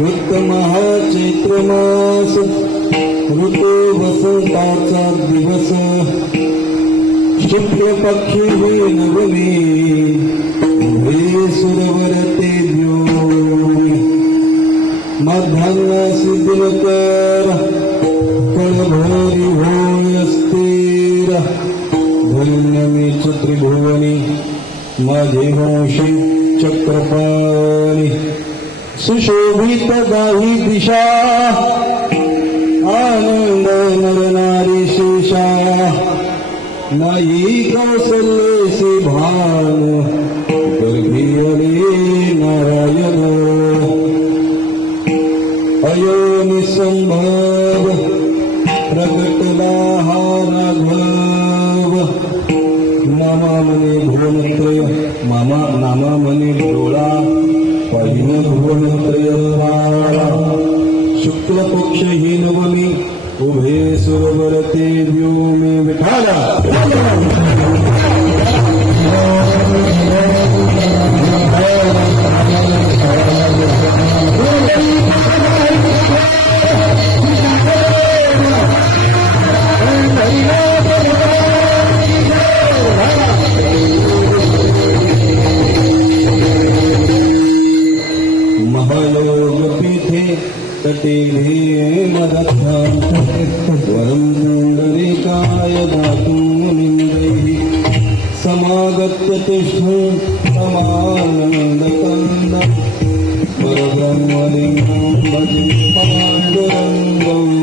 उत्तम हा चैत्र मास ऋतू वसंताचा दिवस शुक्ल पक्षी हे नवमी हे सुरवर ते मध्यान्नासी दिनकर कळभरी होय अस्थिर धन्यमी त्रिभुवनी माझे वंशी चक्रपाणी सुशोभित गाही दिशा आनंद नरनारी शेषा नाई कौसल्येसी भान गर्भीयले नारायण अयो निसंभव प्रगटला हा राघव नामा मने भुवनत्रय नामा मने डोळा पहिन भुवनत्रय शुक्ल पक्ष ही नवमी उभे सुरवर ते व्योमे विठाला तटे वरं पुण्डरीकाय दातुमिन्द्रैः समागत्य तिष्ठन् समानन्दकन्द परब्रह्मलिङ्गं भजे पाण्डुरङ्गम्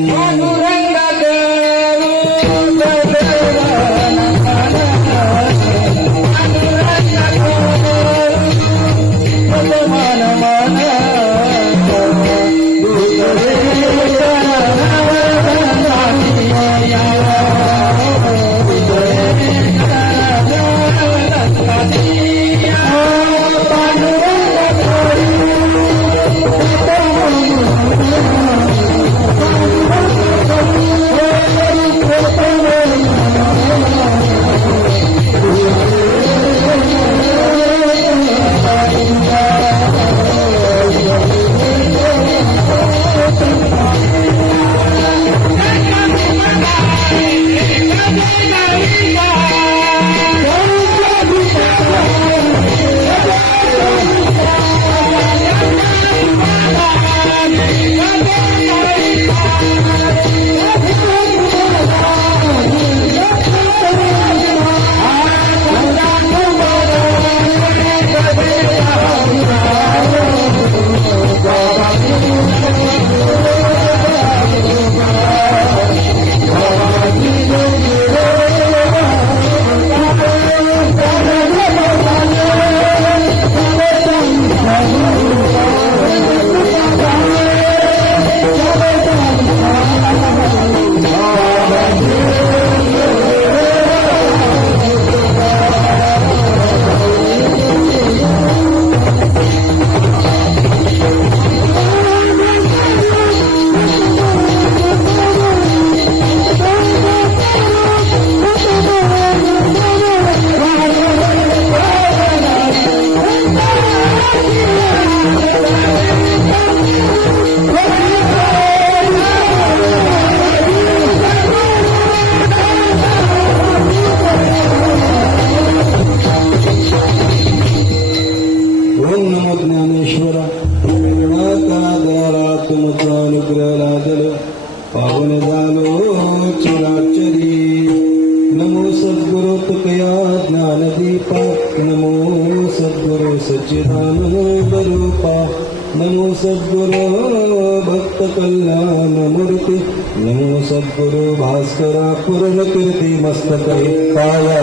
पावन झालो चिराचरी नमो सद्गुरु तुकया ज्ञानदीपा नमो सद्गुरु सच्चिदानंद रूपा नमो सद्गुरु भक्त कल्याण मूर्ती नमो सद्गुरु भास्करा पूर्ण कीर्ती मस्तक पाया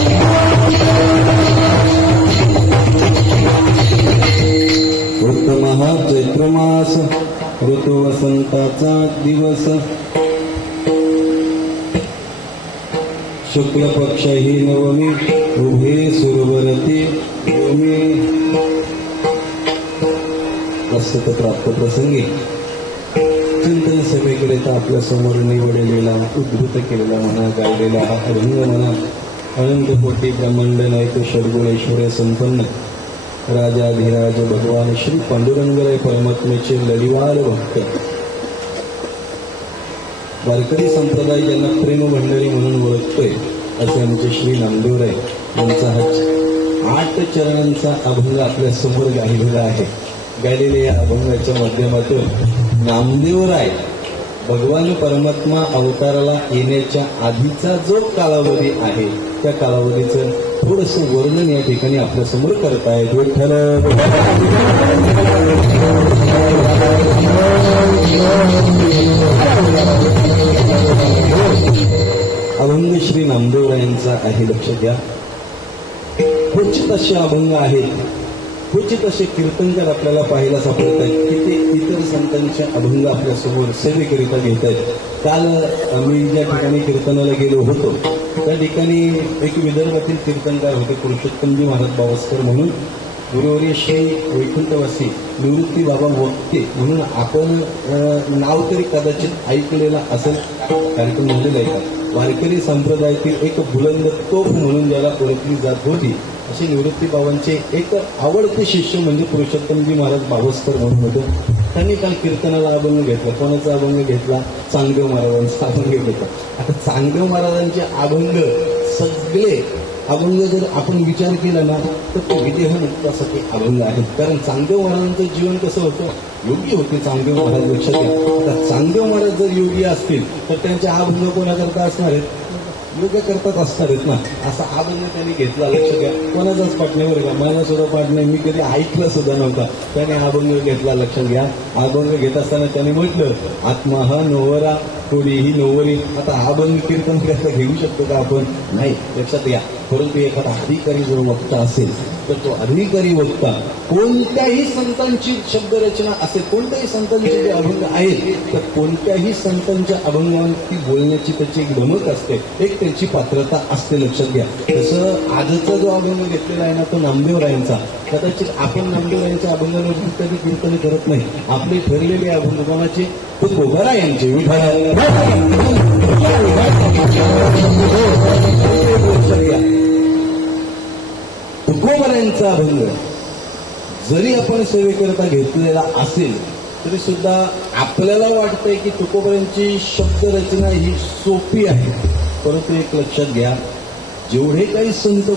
Oh, शुक्ल पक्ष ही नवमी उभे सुरवरती भूमी. प्रस्तुत प्राप्त प्रसंगी चिंतन सभेकडे तर आपल्या समोर निवडलेला उद्धृत केलेला म्हणा गायलेला हा अभंग म्हणा अनंत कोटी ब्रह्मांड नायक षडगुण ऐश्वर्य संपन्न राजाधिराज भगवान श्री पांडुरंगराय परमात्म्याचे लढीवाल भक्त वारकरी संप्रदाय ज्यांना प्रेम मंडळी म्हणून ओळखतोय असे आमचे श्री नामदेवराय यांचा हा 8 चरणांचा अभंग आपल्या समोर गायलेला आहे. गायलेल्या या अभंगाच्या माध्यमातून नामदेवराय भगवान परमात्मा अवताराला येण्याच्या आधीचा जो कालावधी आहे त्या कालावधीचं थोडंसं वर्णन या ठिकाणी आपल्या समोर करतायत. विठ्ठल अभंग श्री नामदेवरायांचा आहे. लक्ष द्या. क्वचित असे अभंग आहेत, क्वचित असे कीर्तनकार आपल्याला पाहायला सापडतात की ते इतर संतांचे अभंग आपल्या समोर सेवेकरिता घेत आहेत. काल आम्ही ज्या ठिकाणी कीर्तनाला गेलो होतो त्या ठिकाणी एक विदर्भातील कीर्तनकार होते पुरुषोत्तमजी महाराज बावस्कर म्हणून. गुरुवर्य श्री वैकुंठवासी निवृत्ती बाबा वक्ते म्हणून आपण नाव तरी कदाचित ऐकलेला असेल. कार्यक्रम झालेला आहे का? वारकरी संप्रदायातील एक बुलंद तोफ म्हणून ज्याला ओळखली जात होती असे निवृत्ती बाबांचे एक आवडते शिष्य म्हणजे पुरुषोत्तमजी महाराज बावस्कर म्हणून होते. त्यांनी काल कीर्तनाला अभंग घेतला. कोणाचा अभंग घेतला? चांगदेव महाराजांचा अभंग घेतला. आता चांगदेव महाराजांचे अभंग सगळे अभंग जर आपण विचार केला ना तर तो विदेहमुक्तासाठी अभंग आहेत. कारण चांगदेव महाराजांचं जीवन कसं होतं? योगी होते चांगदेव महाराज. लक्षात घ्या. आता चांगदेव महाराज जर योगी असतील तर त्यांचे अभंग कोणाकरता असणार आहेत? योग्य करतात असणार आहेत ना. असा अभंग त्यांनी घेतला. लक्ष घ्या. कोणाचाच पाठ नाही बरं का. मला सुद्धा पाठ नाही, मी कधी ऐकलं सुद्धा नव्हता. त्याने अभंग घेतला. लक्षात घ्या. अभंग घेत असताना त्यांनी म्हटलं आत्मा हा नोवरा थोडी ही नोवरी. आता अभंग कीर्तन करायला घेऊ शकतो का आपण? नाही. लक्षात घ्या. परंतु एखादा अधिकारी जर वक्ता असेल तर तो अधिकारी वक्ता कोणत्याही संतांची शब्दरचना असेल, कोणत्याही संतांचे जे अभंग आहेत तर कोणत्याही संतांच्या अभंगावरती बोलण्याची त्याची एक धमक असते, एक त्यांची पात्रता असते. लक्षात घ्या. तसं आजचा जो अभंग घेतलेला आहे ना तो नामदेवरायांचा. कदाचित आपण नामदेवरायांच्या अभंगावरती कधी कीर्तन करत नाही. आपले ठरलेले अभंग कोणाचे? तो तुकोबरा यांचे. तुकोबरायांचा अभंग जरी आपण सेवेकरता घेतलेला असेल तरी सुद्धा आपल्याला वाटतंय की तुकोबरांची शब्दरचना ही सोपी आहे. परंतु एक लक्षात घ्या, जेवढे काही संत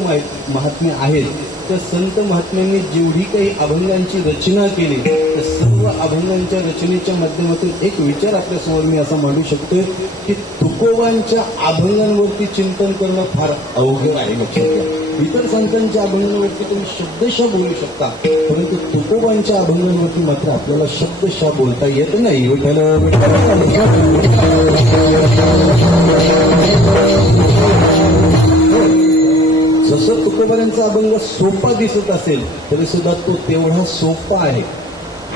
महात्मे आहेत त्या संत महात्म्यांनी जेवढी काही अभंगांची रचना केली त्या सर्व अभंगांच्या रचनेच्या माध्यमातून एक विचार आपल्यासमोर मी असा मांडू शकतोय की तुकोबांच्या अभंगांवरती चिंतन करणं फार अवघड आहे. लक्षात घ्या. इतर संतांच्या अभंगांवरती तुम्ही शब्दशः बोलू शकता परंतु तुकोबांच्या अभंगांवरती मात्र आपल्याला शब्दशः बोलता येत नाही. जसं तुकोबांचा अभंग सोपा दिसत असेल तरी सुद्धा तो तेवढा सोपा आहे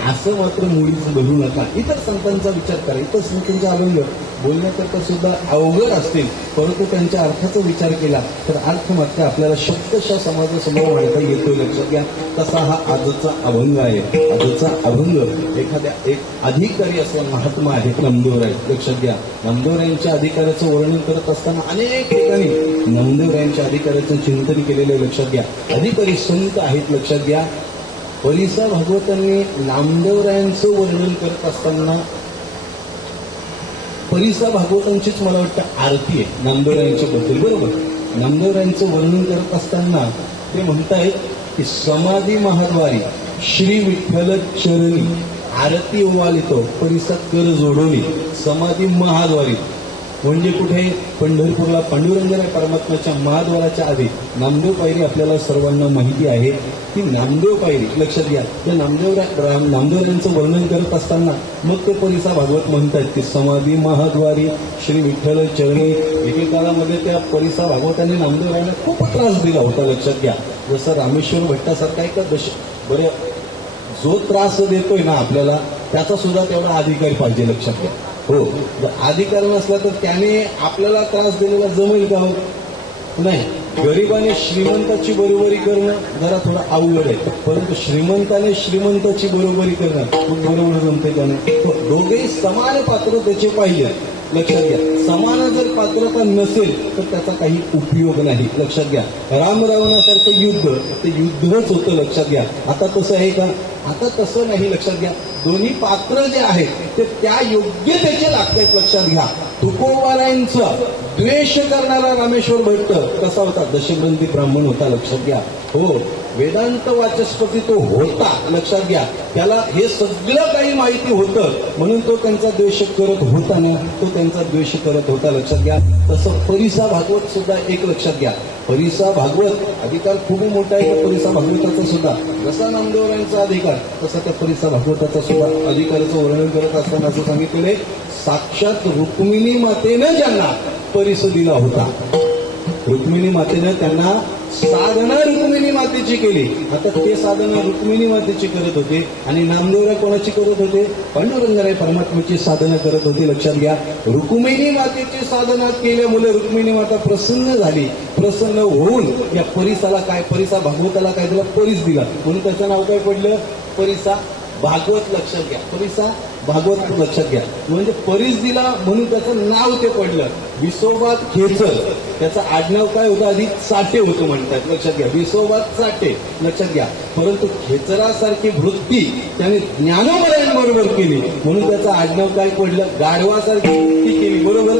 असं मात्र मुळीच बनू नका. इतर संतांचा विचार करा. इतर संतांचे अभंग बोलण्याकरता सुद्धा अवघड असतील परंतु त्यांच्या अर्थाचा विचार केला तर अर्थ मात्र आपल्याला शब्दशः समाजासमोर मांडता येतो. लक्षात घ्या. तसा हा आजचा अभंग आहे. आजचा अभंग एखाद्या एक अधिकारी असा महात्मा आहे नामदेवराय. लक्षात घ्या. नामदेवरायांच्या अधिकाराचं वर्णन करत असताना अनेक ठिकाणी नामदेवरायांच्या अधिकाराचं चिंतन केलेलं. लक्षात घ्या. अधिकारी संत आहेत. लक्षात घ्या. परिसा भागवतांनी नामदेवरायांचं वर्णन करत असताना परिसा भागवतांचीच मला वाटतं आरती आहे नामदेवरायांच्या बद्दल. बरोबर. नामदेवरायांचं वर्णन करत असताना ते म्हणतायत की समाधी महाद्वारी श्री विठ्ठल चरणी आरती ओवालितो परिसा कर जोडवली. समाधी महाद्वारी म्हणजे कुठे? पंढरपूरला पांडुरंगराय परमात्म्याच्या महाद्वाराच्या आधी नामदेव पायरी आपल्याला सर्वांना माहिती आहे. ती नामदेव पायरी. लक्षात घ्या. त्या नामदेवरायांचं वर्णन करत असताना मग ते परिसा भागवत म्हणतात की समाधी महाद्वारी श्री विठ्ठल चरणी. एकेकाळामध्ये त्या परिसा भागवतांनी नामदेवरायांना खूप त्रास दिला होता. लक्षात घ्या. जसं रामेश्वर भट्टासारखा एक बरं जो त्रास देतोय ना आपल्याला त्याचा सुद्धा तेवढा अधिकारी पाहिजे. लक्षात घ्या. हो. जर अधिकार नसला तर त्याने आपल्याला त्रास दिलेला जमेल का? नाही, गरिबाने श्रीमंताची बरोबरी करणं जरा थोडं अवघड आहे, परंतु श्रीमंताने श्रीमंताची बरोबरी करणं मग बरोबर जमते का नाही? दोघेही समान पात्रतेचे पाहिजे. लक्षात घ्या, समान जर पात्रता नसेल तर त्याचा काही उपयोग नाही. लक्षात घ्या, राम रावणासारखं युद्ध ते युद्धच होतं. लक्षात घ्या, आता तसं आहे का? आता तसं नाही. लक्षात घ्या, दोन्ही पात्र जे आहेत ते त्या योग्यतेचे लागतात. लक्षात घ्या, तुकोबारायांचा द्वेष करणारा रामेश्वर भट्ट कसा होता? दशग्रंथी ब्राह्मण होता. लक्षात घ्या, हो, वेदांत वाचस्पती तो होता. लक्षात घ्या, त्याला हे सगळं काही माहिती होतं म्हणून तो त्यांचा द्वेष करत होता ना, तो त्यांचा द्वेष करत होता. लक्षात घ्या, तसं परिसा भागवत सुद्धा एक. लक्षात घ्या, परिसा भागवत अधिकार खूप मोठा आहे. परिसा भागवताचा सुद्धा जसा नामदेवरायांचा अधिकार तसा त्या परिसा भागवताचा सुद्धा अधिकाराचं वर्णन करत असताना असं सांगितलेलं आहे, साक्षात रुक्मिणी मातेनं ज्यांना परिस दिला होता, रुक्मिणी मातेनं त्यांना साधना रुक्मिणी मातेची केली. आता ते साधना रुक्मिणी मातेची करत होते आणि नामदेवराय कोणाची करत होते? पांडुरंगराय परमात्म्याची साधना करत होते. लक्षात घ्या, रुक्मिणी मातेची साधना केल्यामुळे रुक्मिणी माता प्रसन्न झाली. प्रसन्न होऊन या परिसाला काय, परिसा भागवताला काय दिला? परिस दिला. म्हणून त्याचं नाव काय पडलं? परिसा भागवत. लक्षात घ्या, परिसा भागवत. लक्षात घ्या, म्हणजे परिस दिला म्हणून त्याचं नाव ते पडलं. विसोबात खेचर त्याचं आडनाव काय होतं? आधी चाटे होतं म्हणतात. लक्षात घ्या, विसोबात चाटे. लक्षात घ्या, परंतु खेचरासारखी वृत्ती त्याने ज्ञानोबरायांबरोबर केली म्हणून त्याचं आडनाव काय पडलं? गाढवासारखी वृत्ती केली. बरोबर,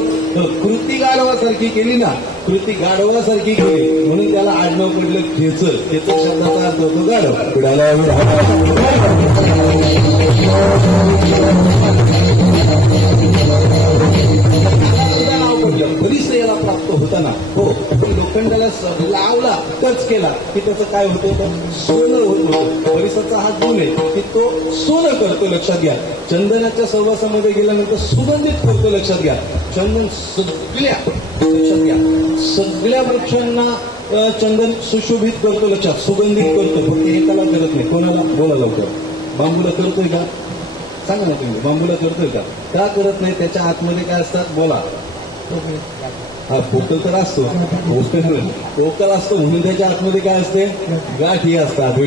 कृती गाढवासारखी केली ना, कृती गाढवासारखी केली म्हणून त्याला आडनाव पडलं खेचर. खेचर शब्दाचा अर्थ होतो गाढव. परिस याला प्राप्त होताना, हो, लोखंडाला लावला, टच केला की त्याचं काय होत होतं? सोनं होत होतं. परिसाचा हा गुण आहे की तो सोनं करतो. लक्षात घ्या, चंदनाच्या सहवासामध्ये गेल्यानंतर सुगंधित करतो. लक्षात घ्या, चंदन सगळ्या, लक्षात घ्या, सगळ्या वृक्षांना चंदन सुशोभित करतो. लक्षात, सुगंधित करतो. फक्त एकाला करत नाही. कोणाला? बोला लवकर. बांबूला करतोय का? सांगा ना तुम्ही, बांबूला करतोय का? का करत नाही? त्याच्या आतमध्ये काय असतात? बोला. हा, पोकल तर असतो, पोकल असतो म्हणून त्याच्या आतमध्ये काय असते? गाठी असतात.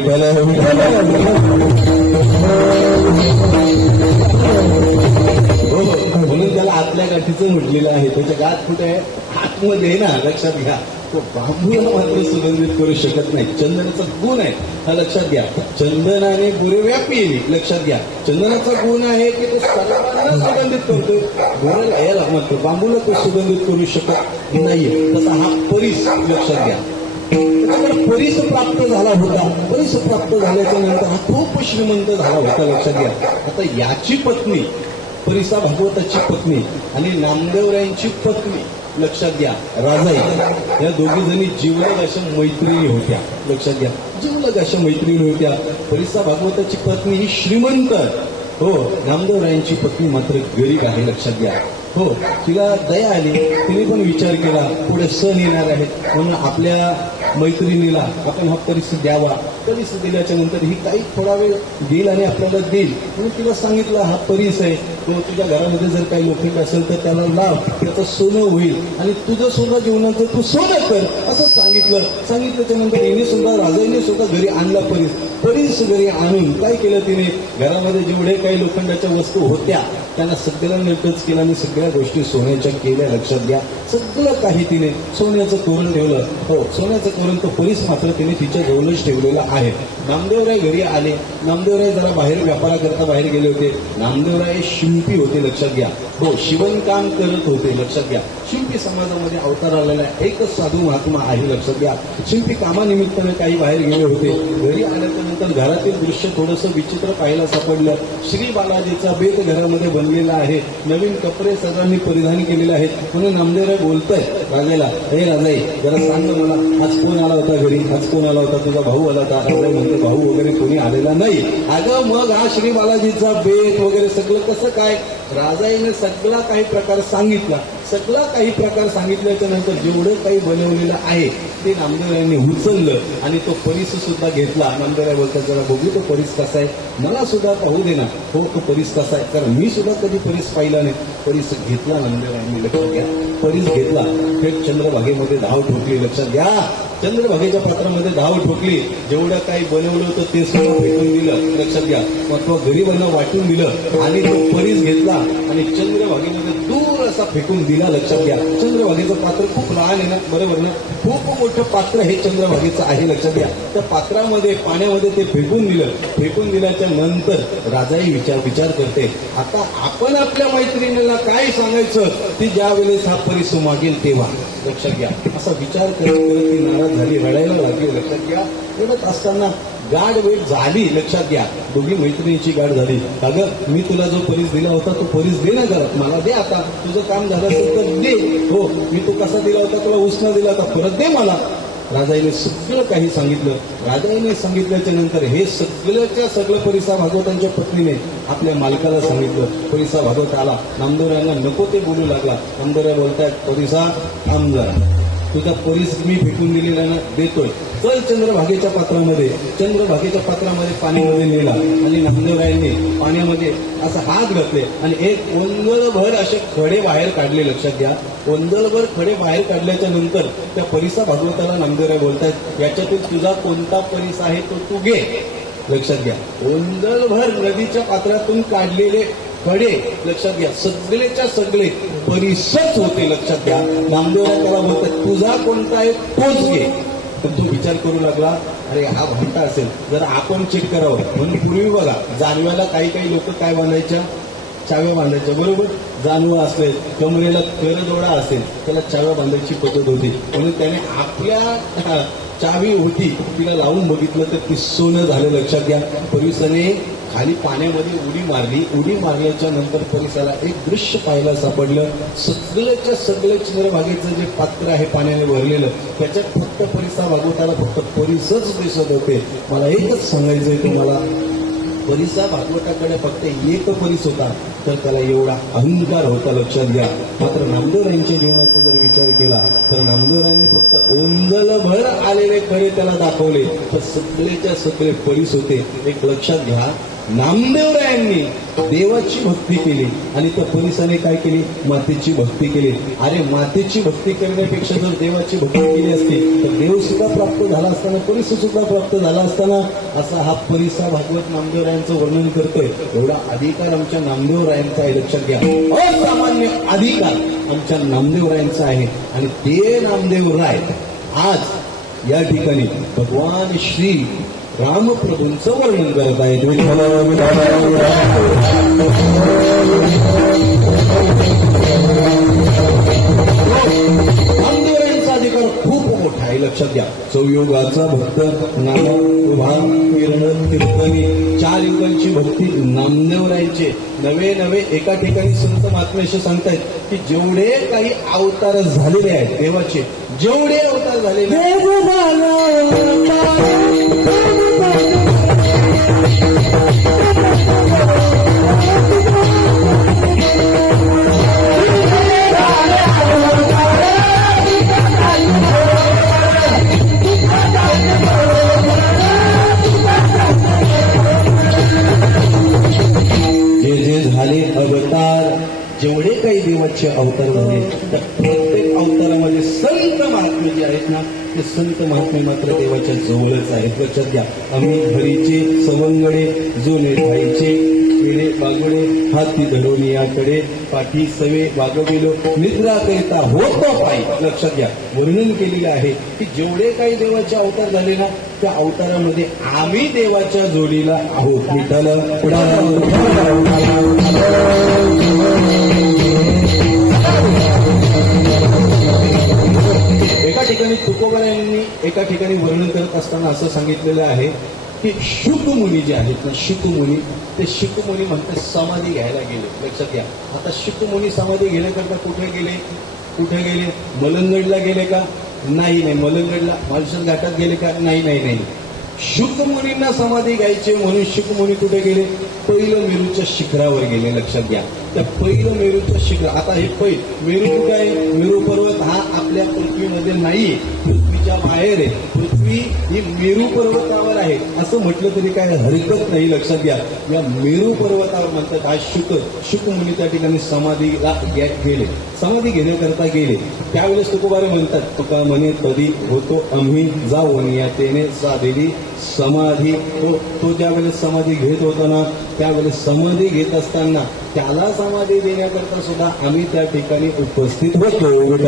म्हणून त्याला आतल्या गाठीचं म्हटलेलं आहे. त्याच्या गाठ कुठे आहे? आतमध्ये आहे ना. लक्षात घ्या, तो बांबूला मात्र सुगंधित करू शकत नाही. चंदनाचा गुण आहे हा, लक्षात घ्या. चंदनाने पुरे व्यापी. लक्षात घ्या, चंदनाचा गुण आहे की तो सर्वांना सुगंधित करतो. गुणाला याला मात्र बांबूला तो सुगंधित करू शकत नाहीये. तसा हा परिस. लक्षात घ्या, परिस प्राप्त झाला होता. परिस प्राप्त झाल्याच्या नंतर हा खूप श्रीमंत झाला होता. लक्षात घ्या, आता याची पत्नी, परिसा भागवताची पत्नी आणि नामदेवरायांची पत्नी, लक्षात घ्या, राजाई, या दोघी जणी जीवलग अशा मैत्रिणी होत्या. लक्षात घ्या, जीवलग अशा मैत्रिणी होत्या. परिसा भागवताची पत्नी ही श्रीमंत, हो, नामदेवरायांची पत्नी मात्र गरीब आहे. लक्षात घ्या, हो, तिला दया आली. तिने पण विचार केला पुढे सण येणार आहेत म्हणून आपल्या मैत्रिणीला आपण हा परिस द्यावा. परिस दिल्याच्या नंतर ही काही थोडा वेळ देईल आणि आपल्याला देईल म्हणून तिला सांगितलं हा परिस आहे, तो तुझ्या घरामध्ये जर काही लोखंड असेल तर त्याला लाव, त्याचं सोनं होईल आणि तुझं सुद्धा जीवनाचं तू सोनं कर असं सांगितलं. सांगितल्याच्या नंतर हिने सुद्धा, राजाईने सुद्धा घरी आणला परिस. परिस घरी आणून काय केलं तिने? घरामध्ये जेवढे काही लोखंडाच्या वस्तू होत्या त्यांना सगळ्यांना टच केला आणि सगळ्या गोष्टी सोन्याच्या केल्या. लक्षात घ्या, सगळं काही तिने सोन्याचं करून ठेवलं. हो, सोन्याचं करून तो परिस मात्र तिने तिच्या जवळच ठेवलेला आहे. नामदेवराय घरी आले. नामदेवराय जरा बाहेर व्यापाराकरता बाहेर गेले होते. नामदेवराय शिंपी होते. लक्षात घ्या, हो, शिवणकाम करत होते. लक्षात घ्या, शिंपी समाजामध्ये अवतार आलेला एकच साधू महात्मा आहे. लक्षात घ्या, शिंपी कामानिमित्ताने काही बाहेर गेले होते. घरी आल्यानंतर घरातील दृश्य थोडंसं विचित्र पाहायला सापडलं. श्री बालाजीचा बेत घरामध्ये बनलेला आहे. नवीन कपडे सर्वांनी परिधान केलेले आहेत. म्हणून नामदेवराय बोलताय राजाला, हे राजाई, जरा सांग मला, आज कोण आला होता घरी? आज कोण आला होता? तुझा भाऊ आला होता? राजाई म्हणते, भाऊ वगैरे कोणी आलेला नाही. अगं मग हा श्री बालाजीचा बेत वगैरे सगळं कसं काय? राजाईने सगळा काही प्रकार सांगितला. सगळा काही प्रकार सांगितल्याच्या नंतर जेवढं काही बनवलेलं आहे ते नामदेवरायांनी उचललं आणि तो परीस सुद्धा घेतला. नामदेवराय बोलतात जरा बघू तो परीस कसा आहे, मला सुद्धा पाहू दे ना. हो तो परीस कसा आहे, कारण मी सुद्धा कधी परीस पाहिला नाही. परीस घेतला नामदेवरायांनी, लक्षात घ्या. परीस घेतला, थेट चंद्रभागेमध्ये धाव ठोकली. लक्षात घ्या, चंद्रभागेच्या पात्रामध्ये धाव ठोकली. जेवढं काही बनवलं होतं ते सगळं फेकून दिलं. लक्षात घ्या, मग तो गरिबांना वाटून दिलं आणि तो परीस घेतला आणि चंद्रभागेमध्ये दूर असा फेकून दिला. लक्षात घ्या, चंद्रभागेचं पात्र खूप लहान आहे ना, बरोबर ना, खूप मोठं पात्र हे चंद्रभागेचं आहे. लक्षात घ्या, त्या पात्रामध्ये पाण्यामध्ये ते फेकून दिलं. फेकून दिल्याच्या नंतर राजाही विचार करते, आता आपण आपल्या मैत्रिणीला काय सांगायचं ती ज्या वेळेस हा परीस मागेल तेव्हा. लक्षात घ्या, असा विचार करत करत ती नाराज झाली, रडायला लागली. लक्षात घ्या, रडत असताना गाठ वेट झाली. लक्षात घ्या, दोघी मैत्रिणीची गाठ झाली. अगं मी तुला जो परीस दिला होता तो परीस दे ना जरा, मला दे, आता तुझं काम झालं असेल तर दे. हो, मी तो कसा दिला होता, तुला उसना दिला होता, परत दे मला. राजाईने सगळं काही सांगितलं. राजाईने सांगितल्याच्या नंतर हे सगळं परिसा भागवतांच्या पत्नीने आपल्या मालकाला सांगितलं. परिसा भागवत आला, नामदेवरायांना नको ते बोलू लागला. नामदेवराय बोलतायत, परिसा थांब जरा, तुझा परीस मी फेकून दिलेला ना देतोय, चल चंद्रभागेच्या पात्रामध्ये. चंद्रभागेच्या पात्रामध्ये पाण्यामध्ये नेला आणि नामदेवरायांनी पाण्यामध्ये असा हात घातले आणि एक ओंजळभर असे खडे बाहेर काढले. लक्षात घ्या, ओंजळभर खडे बाहेर काढल्याच्या नंतर त्या परिसा भागवताला नामदेवराय बोलतायत, याच्यातील तुझा कोणता परीस आहे तो तू घे. लक्षात घ्या, ओंजळभर नदीच्या पात्रातून काढलेले खडे, लक्षात घ्या, सगळेच्या सगळे परीसच होते. लक्षात घ्या, नामदेवराय त्याला बोलतात तुझा कोणता आहे तोच घे. तर तो विचार करू लागला, अरे हा भांडा असेल, जर आपण चेक करावं. म्हणून पूर्वी बघा जानव्याला काही काही लोक काय बांधायच्या, चाव्या बांधायच्या, बरोबर. जानवं असेल, कमरेला करदोडा असेल, त्याला चाव्या बांधायची पद्धत होती. म्हणून त्याने आपल्या चावी होती तिला लावून बघितलं तर ती सोनं झालं. लक्षात घ्या, पोलिसाने खाली पाण्यामध्ये उडी मारली. उडी मारल्याच्या नंतर पोलिसाला एक दृश्य पाहायला सापडलं. सगळ्याच्या सगळं चंद्रभागेचं जे पात्र आहे पाण्याने भरलेलं, त्याच्यात फक्त परिसा भागवताला फक्त परिसच दिसत होते. मला एकच सांगायचंय तुम्हाला, परिसा भागवताकडे फक्त एक परीस होता, तर त्याला एवढा अहंकार होता. लक्षात घ्या. मात्र नामदेवरायांच्या जीवनाचा जर विचार केला तर नामदेवरायांनी फक्त ओंजलभर आलेले खरे त्याला दाखवले, तर सगळेच्या सगळे परीस होते. एक लक्षात घ्या, नामदेवरायांनी देवाची भक्ती केली आणि त्या परिसाने काय केली, मातेची भक्ती केली. अरे मातेची भक्ती करण्यापेक्षा जर देवाची भक्ती केली असती तर देव सुद्धा प्राप्त झाला असताना, परिस सुद्धा प्राप्त झाला असताना, असा हा परिसा भागवत नामदेवरायांचं वर्णन करतोय. एवढा अधिकार आमच्या नामदेवरायांचा आहे. लक्षात घ्या, असामान्य अधिकार आमच्या नामदेवरायांचा आहे. आणि ते नामदेवराय आज या ठिकाणी भगवान श्री रामप्रभूंचं वर्णन करत आहेत. नामदेवरायांचा अधिकार खूप मोठा आहे. लक्षात घ्या, चौयुगाचा भक्त नाम विभाग किरण कीर्तनी 4 युगांची भक्ती नामदेवरायांचे. नवे नवे एका ठिकाणी संत महात्मेशी सांगतायत की जेवढे काही अवतार झालेले आहेत देवाचे, जेवढे अवतार झालेले झाले अवतार, जेवढे काही देवाचे अवतार झाले, तर प्रत्येक अवतारामध्ये संत महात्मे जे आहेत ना, ते संत महात्मे मात्र देवाच्या जवळच आहेत. लक्षात घ्या, आम्ही घरीचे सवंगडे जुने खायचे केले बागडे, हाती धरून याकडे पाठी सवे वागविलो निद्रा करिता होतो पायी. लक्षात घ्या, वर्णन केलेलं आहे की जेवढे काही देवाचे अवतार झाले ना, त्या अवतारामध्ये आम्ही देवाच्या जोडीला आहोत. विठ्ठल एका ठिकाणी तुकोबारायांनी एका ठिकाणी वर्णन करत असताना असं सांगितलेलं आहे की शुकमुनी जे आहेत ना, शुकमुनी, ते शुकमुनी म्हणतात समाधी घ्यायला गेले. लक्षात घ्या, आता शुकमुनी समाधी घेण्याकरता कुठे गेले? मलंगडला गेले का? नाही. मलंगडला मालशेज घाटात गेले का? नाही. शुकमुनींना समाधी घ्यायचे म्हणून शुकमुनी कुठे गेले? पहिलं मेरूच्या शिखरावर गेले. लक्षात घ्या, त्या पहिलं मेरूचं शिखर. आता हे मेरू कुठं आहे? मेरू पर्वत हा आपल्या पृथ्वीमध्ये नाहीये, पृथ्वीच्या बाहेर आहे. पृथ्वी ही मेरू पर्वतावर आहे असं म्हटलं तरी काय हरकत नाही. लक्षात घ्या, या मेरू पर्वतावर म्हणतात हा शुक मुनी त्या ठिकाणी समाधीला गेले, समाधी घेण्याकरता गेले. त्यावेळेस तुकोबारे म्हणतात, तुका म्हणे कधी होतो आम्ही जाऊन या तेने साधलेली समाधी. तो ज्यावेळेस समाधी घेत होता ना, त्यावेळेस समाधी घेत असताना त्याला समाधी देण्याकरता सुद्धा आम्ही त्या ठिकाणी उपस्थित होतो. एवढे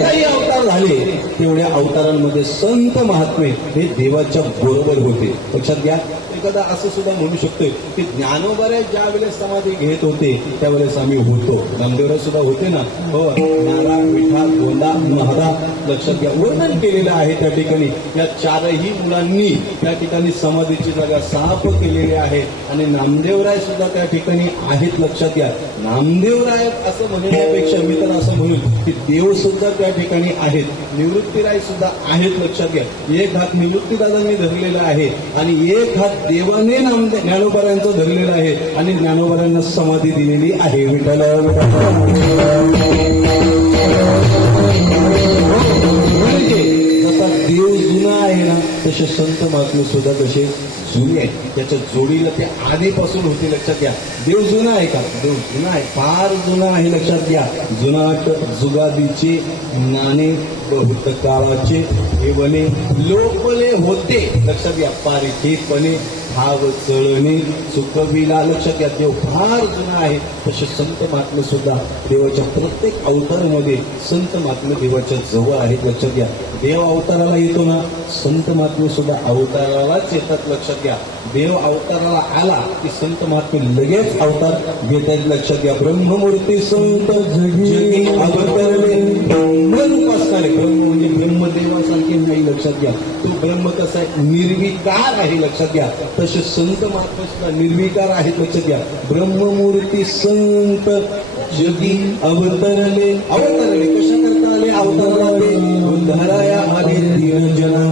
काही अवतार झाले, तेवढ्या अवतारांमध्ये संत महात्मे हे देवाच्या बरोबर होते. लक्षात घ्या, एखादा असं सुद्धा म्हणू शकतोय की ज्ञानोबारे ज्या वेळेस समाधी घेत होते त्यावेळेस आम्ही होतो. नामदेवराय सुद्धा होते ना. हो, नारा, मिठा, गोंडा, महादा. लक्षात घ्या, वर्णन केलेलं आहे त्या ठिकाणी. या चारही मुलांनी त्या ठिकाणी समाधीची जागा साफ केलेली आहे आणि नामदेवराय सुद्धा त्या ठिकाणी आहेत. लक्षात घ्या, नामदेवराय असं म्हणण्यापेक्षा मी तर असं म्हणून की देव सुद्धा त्या ठिकाणी आहेत, निवृत्तीराय सुद्धा आहेत. लक्षात घ्या, एक हात निवृत्तीदादांनी धरलेला आहे आणि एक हात देवाने ज्ञानोबारायांचा धरलेला आहे आणि ज्ञानोबारायांना समाधी दिलेली आहे. विठ्ठल जसा देव जुना आहे ना, तसे संत महात्मे सुद्धा तसे जुने आहेत. त्याच्या जोडीला ते आधीपासून होते. लक्षात घ्या, देव जुना आहे का? देव जुना आहे, फार जुना आहे. लक्षात घ्या, जुनाट जुगादीचे नाणे बहुत काळाचे हे बने लोकले होते. लक्षात घ्या, पारिखीतपणे भाव चळणे चुकविला. लक्षात घ्या, देव फार जुना आहे. तसे संत महात्मे सुद्धा देवाच्या प्रत्येक अवतारामध्ये संत महात्मे देवाच्या जवळ आहेत. लक्षात घ्या, देव अवताराला येतो ना, संत महात्मे सुद्धा अवतारालाच येतात. लक्षात घ्या, देव अवताराला आला की संत महात्मे लगेच अवतार घेतात. लक्षात घ्या, ब्रह्ममूर्ती संत जगी अवतरले ब्रह्मरूप असणारे. ब्रह्म म्हणजे ब्रह्मदेवासारखे नाही. लक्षात घ्या, तो ब्रह्म कसा आहे? निर्विकार आहे. लक्षात घ्या, तसे संत महात्मे सुद्धा निर्विकार आहेत. लक्षात घ्या, ब्रह्ममूर्ती संत जगी अवतरले. अवतरले कशा करता आले? अवतारला उद्धाराया आले दीनजना,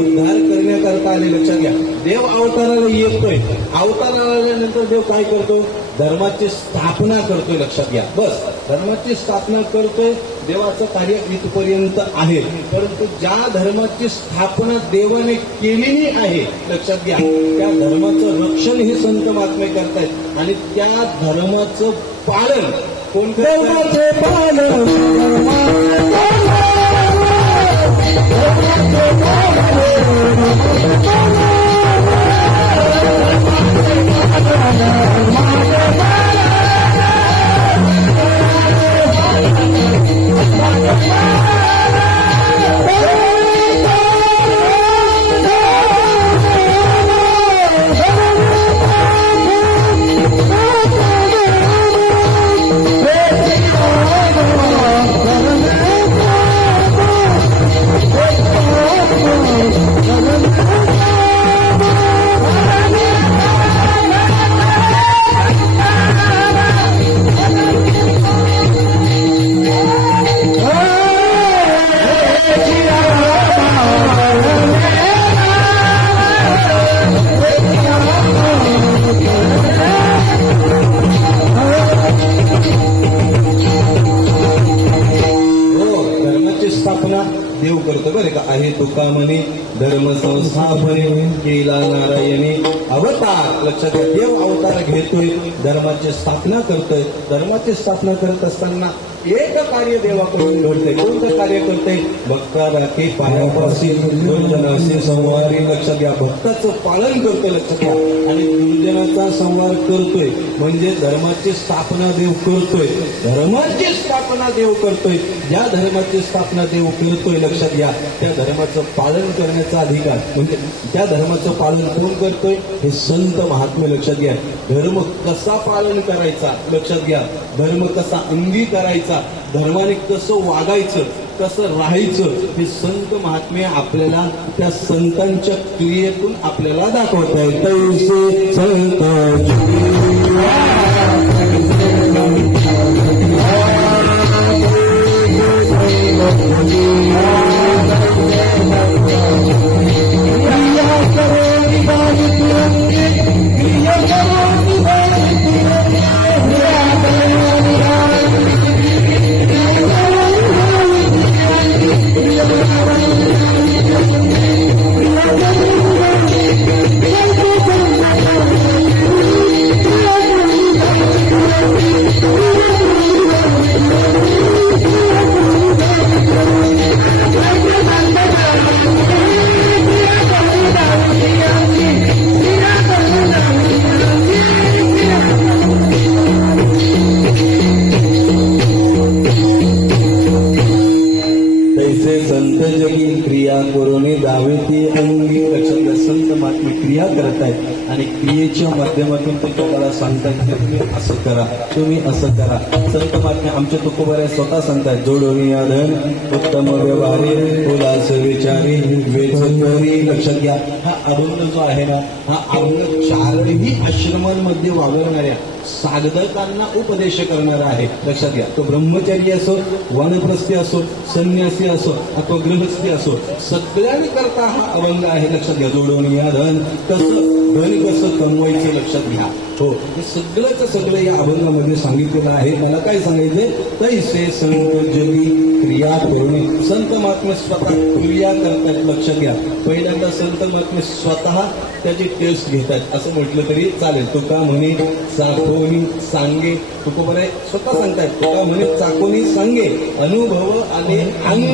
उद्धार करण्याकरता आले. लक्षात घ्या, देव अवताराला येतोय. अवताराला आल्यानंतर देव काय करतो? धर्माची स्थापना करतोय. लक्षात घ्या, बस धर्माची स्थापना करतोय. देवाचं कार्य इथपर्यंत आहे. परंतु ज्या धर्माची स्थापना देवाने केलेली आहे, लक्षात घ्या, त्या धर्माचं रक्षण हे संत महात्मे करतायत आणि त्या धर्माचं पालन कोण करत? देव करतो बरं का. आहे तुका म्हणे धर्म संस्थापने केला नारायणे अवतार. लक्षात घ्या, देव अवतार घेतोय, धर्माची स्थापना करतोय. धर्माची स्थापना करत असताना एक कार्य देवाकडून घडतंय. कोणतं कार्य करतंय? भक्ता राखे पायापाशी दुर्जनाशी संवारी. लक्षात घ्या, भक्ताचं पालन करतोय. लक्षात घ्या, आणि दुर्जनाचा संवार करतोय म्हणजे धर्माची स्थापना देव करतोय. धर्माची स्थापना देव करतोय. ज्या धर्माची स्थापना देव करतोय, लक्षात घ्या, त्या धर्माचं पालन करण्याचा अधिकार म्हणजे त्या धर्माचं पालन कोण करतोय? हे संत महात्मे. लक्षात घ्या, धर्म कसा पालन करायचा? लक्षात घ्या, धर्म कसा अंगी करायचा, धर्माने कसं वागायचं, कसं राहायचं, हे संत महात्मे आपल्याला त्या संतांच्या क्रियेतून आपल्याला दाखवत आहेत. तैसे संत करतायत आणि क्रियेच्या माध्यमातून ते तुम्हाला सांगतायत की तुम्ही असं करा, तुम्ही असं करा. संत महात्मे आमचे तुकोबारे स्वतः सांगतायत, जोडोनी धन उत्तम व्यवहारी उदास विचारी वेच करी. लक्षात घ्या, हा अभंग जो आहे ना, हा अभंग चारही आश्रमांमध्ये वावरणाऱ्या साधकांना उपदेश करणारा आहे. लक्षात घ्या, तो ब्रह्मचारी असो, वानप्रस्थी असो, संन्यासी असो अथवा गृहस्थी असो, सगळ्यांकरता हा अभंग आहे. लक्षात घ्या, जोडून या धन कसं कमवायचं. लक्षात घ्या, हो, हे सगळं या अभंगामध्ये सांगितलेलं आहे. मला काय सांगायचंय, तैसे संत जगी क्रिया करून संत महात्मे स्वतः क्रिया करतात. लक्षात घ्या, पहिल्यांदा संत महात्मे स्वतः त्याची टेस्ट घेतात असं म्हटलं तरी चालेल. तुका म्हणे चाकोनी सांगे, तुकोबारे स्वतः सांगतायत, तुका म्हणे चाकोनी सांगे अनुभव आणि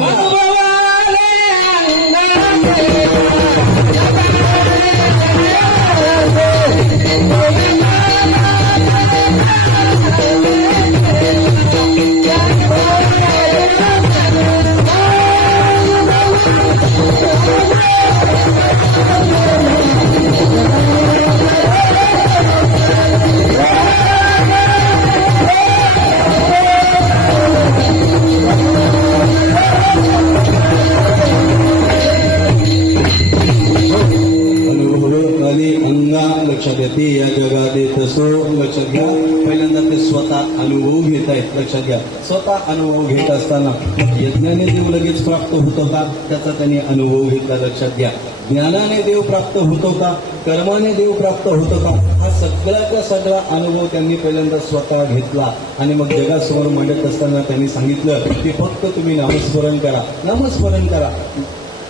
लक्षात येते या जगात येत असो. लक्षात घ्या, पहिल्यांदा ते स्वतः अनुभव घेत आहेत. लक्षात घ्या, स्वतः अनुभव घेत असताना यज्ञाने देव लगेच प्राप्त होत होता, त्याचा त्यांनी अनुभव घेतला. लक्षात घ्या, ज्ञानाने देव प्राप्त होत होता, कर्माने देव प्राप्त होत होता. हा सगळ्याचा सगळा अनुभव त्यांनी पहिल्यांदा स्वतः घेतला आणि मग जगासमोर मांडत असताना त्यांनी सांगितलं की फक्त तुम्ही नामस्मरण करा, नामस्मरण करा.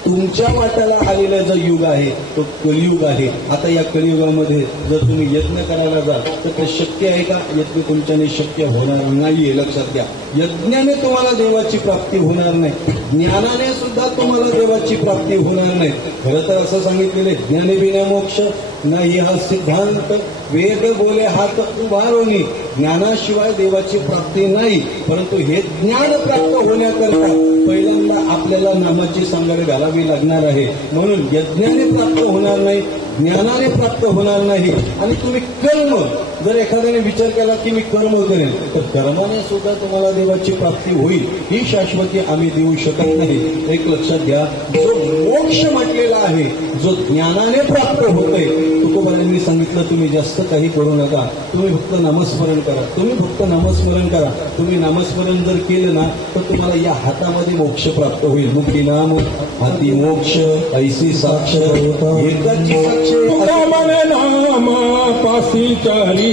तुमच्या वाट्याला आलेला जो युग आहे तो कलियुग आहे. आता या कलियुगामध्ये जर तुम्ही यज्ञ करायला जाल तर ते शक्य आहे का? यज्ञ तुमच्याने शक्य होणार नाहीये. लक्षात घ्या, यज्ञाने तुम्हाला देवाची प्राप्ती होणार नाही, ज्ञानाने सुद्धा तुम्हाला देवाची प्राप्ती होणार नाही. खरं तर असं सांगितलेले, ज्ञाने बिना मोक्ष नाही हा सिद्धांत, वेद बोले हात उभारोनी, ज्ञानाशिवाय देवाची प्राप्ती नाही. परंतु हे ज्ञान प्राप्त होण्याकरता पहिल्यांदा आपल्याला नामाची सांगड घालावी लागणार आहे. म्हणून यज्ञाने प्राप्त होणार नाही, ज्ञानाने प्राप्त होणार नाही. आणि तुम्ही कर्म, जर एखाद्याने विचार केला की मी कर्म करेन, तर कर्माने सुद्धा तुम्हाला देवाची प्राप्ती होईल, ही शाश्वती आम्ही देऊ शकत नाही. एक लक्षात घ्या, जो मोक्ष म्हटलेला आहे, जो ज्ञानाने प्राप्त होतोय, तुकोबारांनी सांगितलं तुम्ही जास्त काही करू नका, तुम्ही फक्त नामस्मरण करा, तुम्ही फक्त नामस्मरण करा. तुम्ही नामस्मरण जर केलं ना तर तुम्हाला या हातामध्ये मोक्ष प्राप्त होईल. मुक्ती नाम हाती मोक्ष ऐसी साक्ष, एकाची साक्ष नाम पासी चारी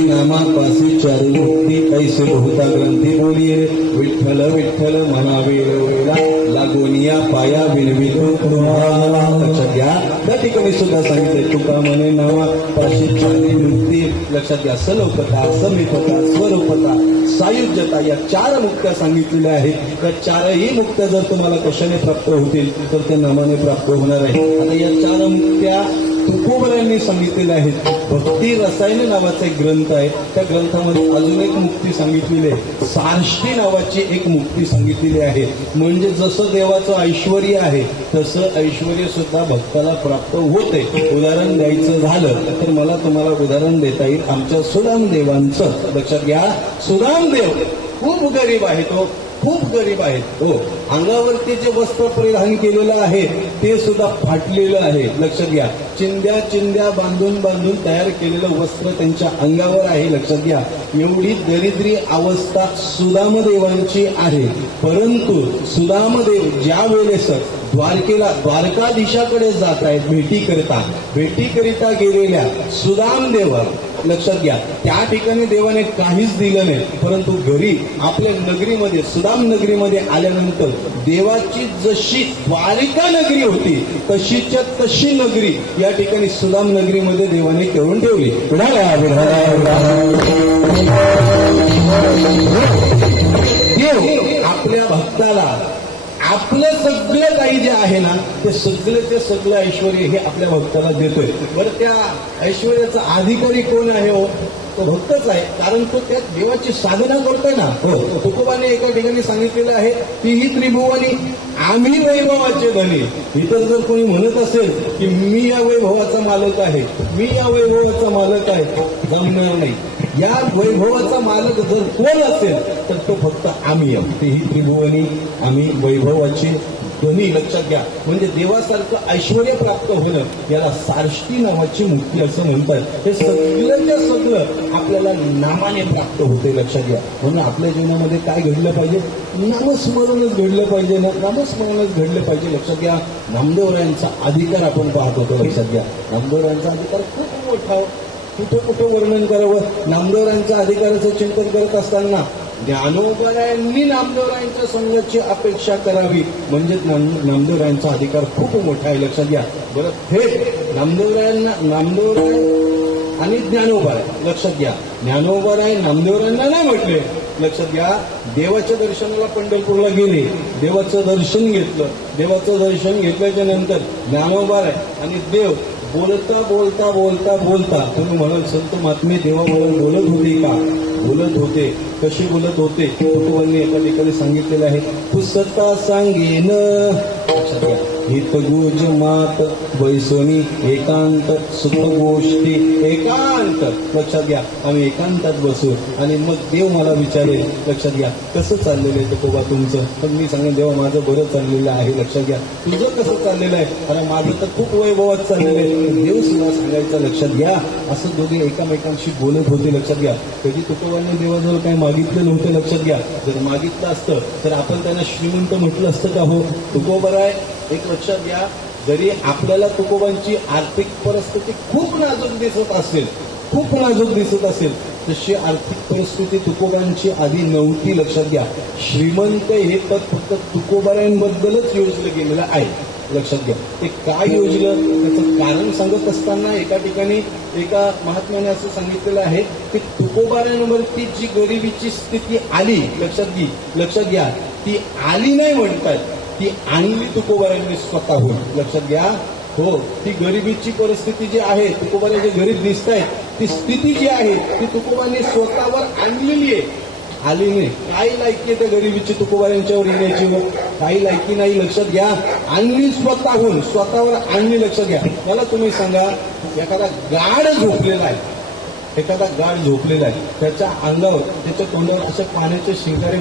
नामापासी चारी मुक्ती ऐसे बहुता ग्रंथी बोलिये, विठ्ठल विठ्ठल म्हणावे वेळा लागोनिया पाया विनवितो तुम्हाला. लक्षात घ्या, त्या ठिकाणी सुद्धा सांगितले, तुका म्हणे नामापाशी चारी मुक्ती. लक्षात घ्या, सलोकता, समितता, स्वरूपता, सायुज्यता या चार मुक्त्या सांगितलेल्या आहेत. त्या चारही मुक्त्या जर तुम्हाला कशाने प्राप्त होतील तर त्या नामाने प्राप्त होणार आहे. आता या चार मुक्त्या तुकोबारांनी सांगितलेल्या आहेत. भक्ती रसायन नावाचा एक ग्रंथ आहे, त्या ग्रंथामध्ये अजून एक मुक्ती सांगितलेली आहे, सारष्टी नावाची एक मुक्ती सांगितलेली आहे. म्हणजे जसं देवाचं ऐश्वर आहे तसं ऐश्वर सुद्धा भक्ताला प्राप्त होते. उदाहरण द्यायचं झालं तर मला तुम्हाला उदाहरण देता येईल आमच्या सुदामदेवांचं. लक्षात घ्या, सुदामदेव खूप गरीब आहे, तो खूप गरीब आहेत. हो, अंगावरती जे वस्त्र परिधान केलेलं आहे ते सुद्धा फाटलेलं आहे. लक्षात घ्या, चिंध्या चिंध्या बांधून बांधून तयार केलेलं वस्त्र त्यांच्या अंगावर आहे. लक्षात घ्या, एवढी दरिद्री अवस्था सुदामदेवांची आहे. परंतु सुदामदेव ज्या वेळेस द्वारकाधीशाकडे जात आहेत भेटीकरिता गेलेल्या सुदामदेवा, लक्षात घ्या, त्या ठिकाणी देवाने काहीच दिलं नाही. परंतु घरी आपल्या नगरीमध्ये सुदाम नगरीमध्ये आल्यानंतर देवाची जशी द्वारिका नगरी होती तशीच्या तशी नगरी या ठिकाणी सुदाम नगरीमध्ये देवाने करून ठेवली. देव आपल्या भक्ताला आपलं सगळं काही जे आहे ना ते सगळं ऐश्वर हे आपल्या भक्ताला देतोय. बरं, त्या ऐश्वर्याचा अधिकारी कोण आहे? हो, तो भक्तच आहे, कारण तो त्या देवाची साधना करतोय ना. हो, तुकोबाने एका ठिकाणी सांगितलेलं आहे की ही त्रिभुवनी आम्ही वैभवाचे धनी. इतर जर कोणी म्हणत असेल की मी या वैभवाचा मालक आहे, मी या वैभवाचा मालक आहे, जमणार नाही. या वैभवाचा मालक जर कोण असेल तर तो फक्त आम्ही आहोत. ही त्रिभुवनी आम्ही वैभवाची धनी. लक्षात घ्या, म्हणजे देवासारखं ऐश्वर प्राप्त होणं याला सारष्टी नावाची मुक्ती असं म्हणतात. हे सगळं आपल्याला नामाने प्राप्त होते. लक्षात घ्या, म्हणून आपल्या जीवनामध्ये काय घडलं पाहिजे? नामस्मरणच घडलं पाहिजे ना, नामस्मरणच घडलं पाहिजे. लक्षात घ्या, नामदेवरायांचा अधिकार आपण पाहत होतो. लक्षात घ्या, नामदेवरायांचा अधिकार खूप मोठा. कुठं वर्णन करावं? नामदेवरायांच्या अधिकाराचं चिंतन करत असताना ज्ञानोबारायांनी नामदेवरायांच्या संघाची अपेक्षा करावी, म्हणजे नामदेवरायांचा अधिकार खूप मोठा आहे. लक्षात घ्या. बरं, थेट नामदेवराय आणि ज्ञानोबाराय, लक्षात घ्या, ज्ञानोबाराय नामदेवरायांना नाही म्हटले. लक्षात घ्या, देवाच्या दर्शनाला पंढरपूरला गेले, देवाचं दर्शन घेतलं. देवाचं दर्शन घेतल्याच्या नंतर ज्ञानोबाराय आणि देव बोलता बोलता बोलता बोलता तुम्ही म्हणाल संत महात्मे देवाबरोबर बोलत होते का? बोलत होते. कशी बोलत होते? तुकोबांनी एका ठिकाणी सांगितलेलं आहे, पुसता सांगेन हित गोज मात वैसोनी एकांत सुख गोष्टी एकांत. लक्षात घ्या, आम्ही एकांतात बसू आणि मग देव मला विचारेल. लक्षात घ्या, कसं चाललेलं आहे तुकोबा तुमचं? पण मी सांगेन देवा माझं बरं चाललेलं आहे. लक्षात घ्या, तुझं कसं चाललेलं आहे? अरे माझं तर खूप वैभवात चाललेलं आहे. देव सुद्धा सांगायचं. लक्षात घ्या, असं दोघे एकामेकांशी बोलत होते. लक्षात घ्या, कधी तुकोबांनी देवाजवळ काही मागितलं नव्हतं. लक्षात घ्या, जर मागितलं असतं तर आपण त्यांना श्रीमंत म्हटलं असतं का? हो, तुकोबाराय एक लक्षात घ्या, जरी आपल्याला तुकोबांची आर्थिक परिस्थिती खूप नाजूक दिसत असेल तशी आर्थिक परिस्थिती तुकोबांची आधी नव्हती. लक्षात घ्या, श्रीमंत हे पद फक्त तुकोबारायांबद्दलच योजलं गेलेलं आहे. लक्षात घ्या, ते काय योजलं त्याचं कारण सांगत असताना एका ठिकाणी एका महात्म्याने असं सांगितलेलं आहे की तुकोबारायांवरती जी गरिबीची स्थिती आली, लक्षात घ्या, ती आली नाही म्हणतात, ती आणली तुकोबारायांनी स्वतःहून. लक्षात घ्या, हो, ती गरिबीची परिस्थिती जी आहे, तुकोबारे जे गरीब दिसत आहेत, ती स्थिती जी आहे ती तुकोबांनी स्वतःवर आणलेली आहे. आली नाही. काही लायकी आहे त्या गरिबीची तुकोबारायांच्यावर येण्याची? काही लायकी नाही. लक्षात घ्या, आणली स्वतःवर आणली. लक्षात घ्या, मला तुम्ही सांगा, एखादा गाढ झोपलेला आहे, त्याच्या अंगावर त्याच्या तोंडावर अशा पाण्याचे शिंगारे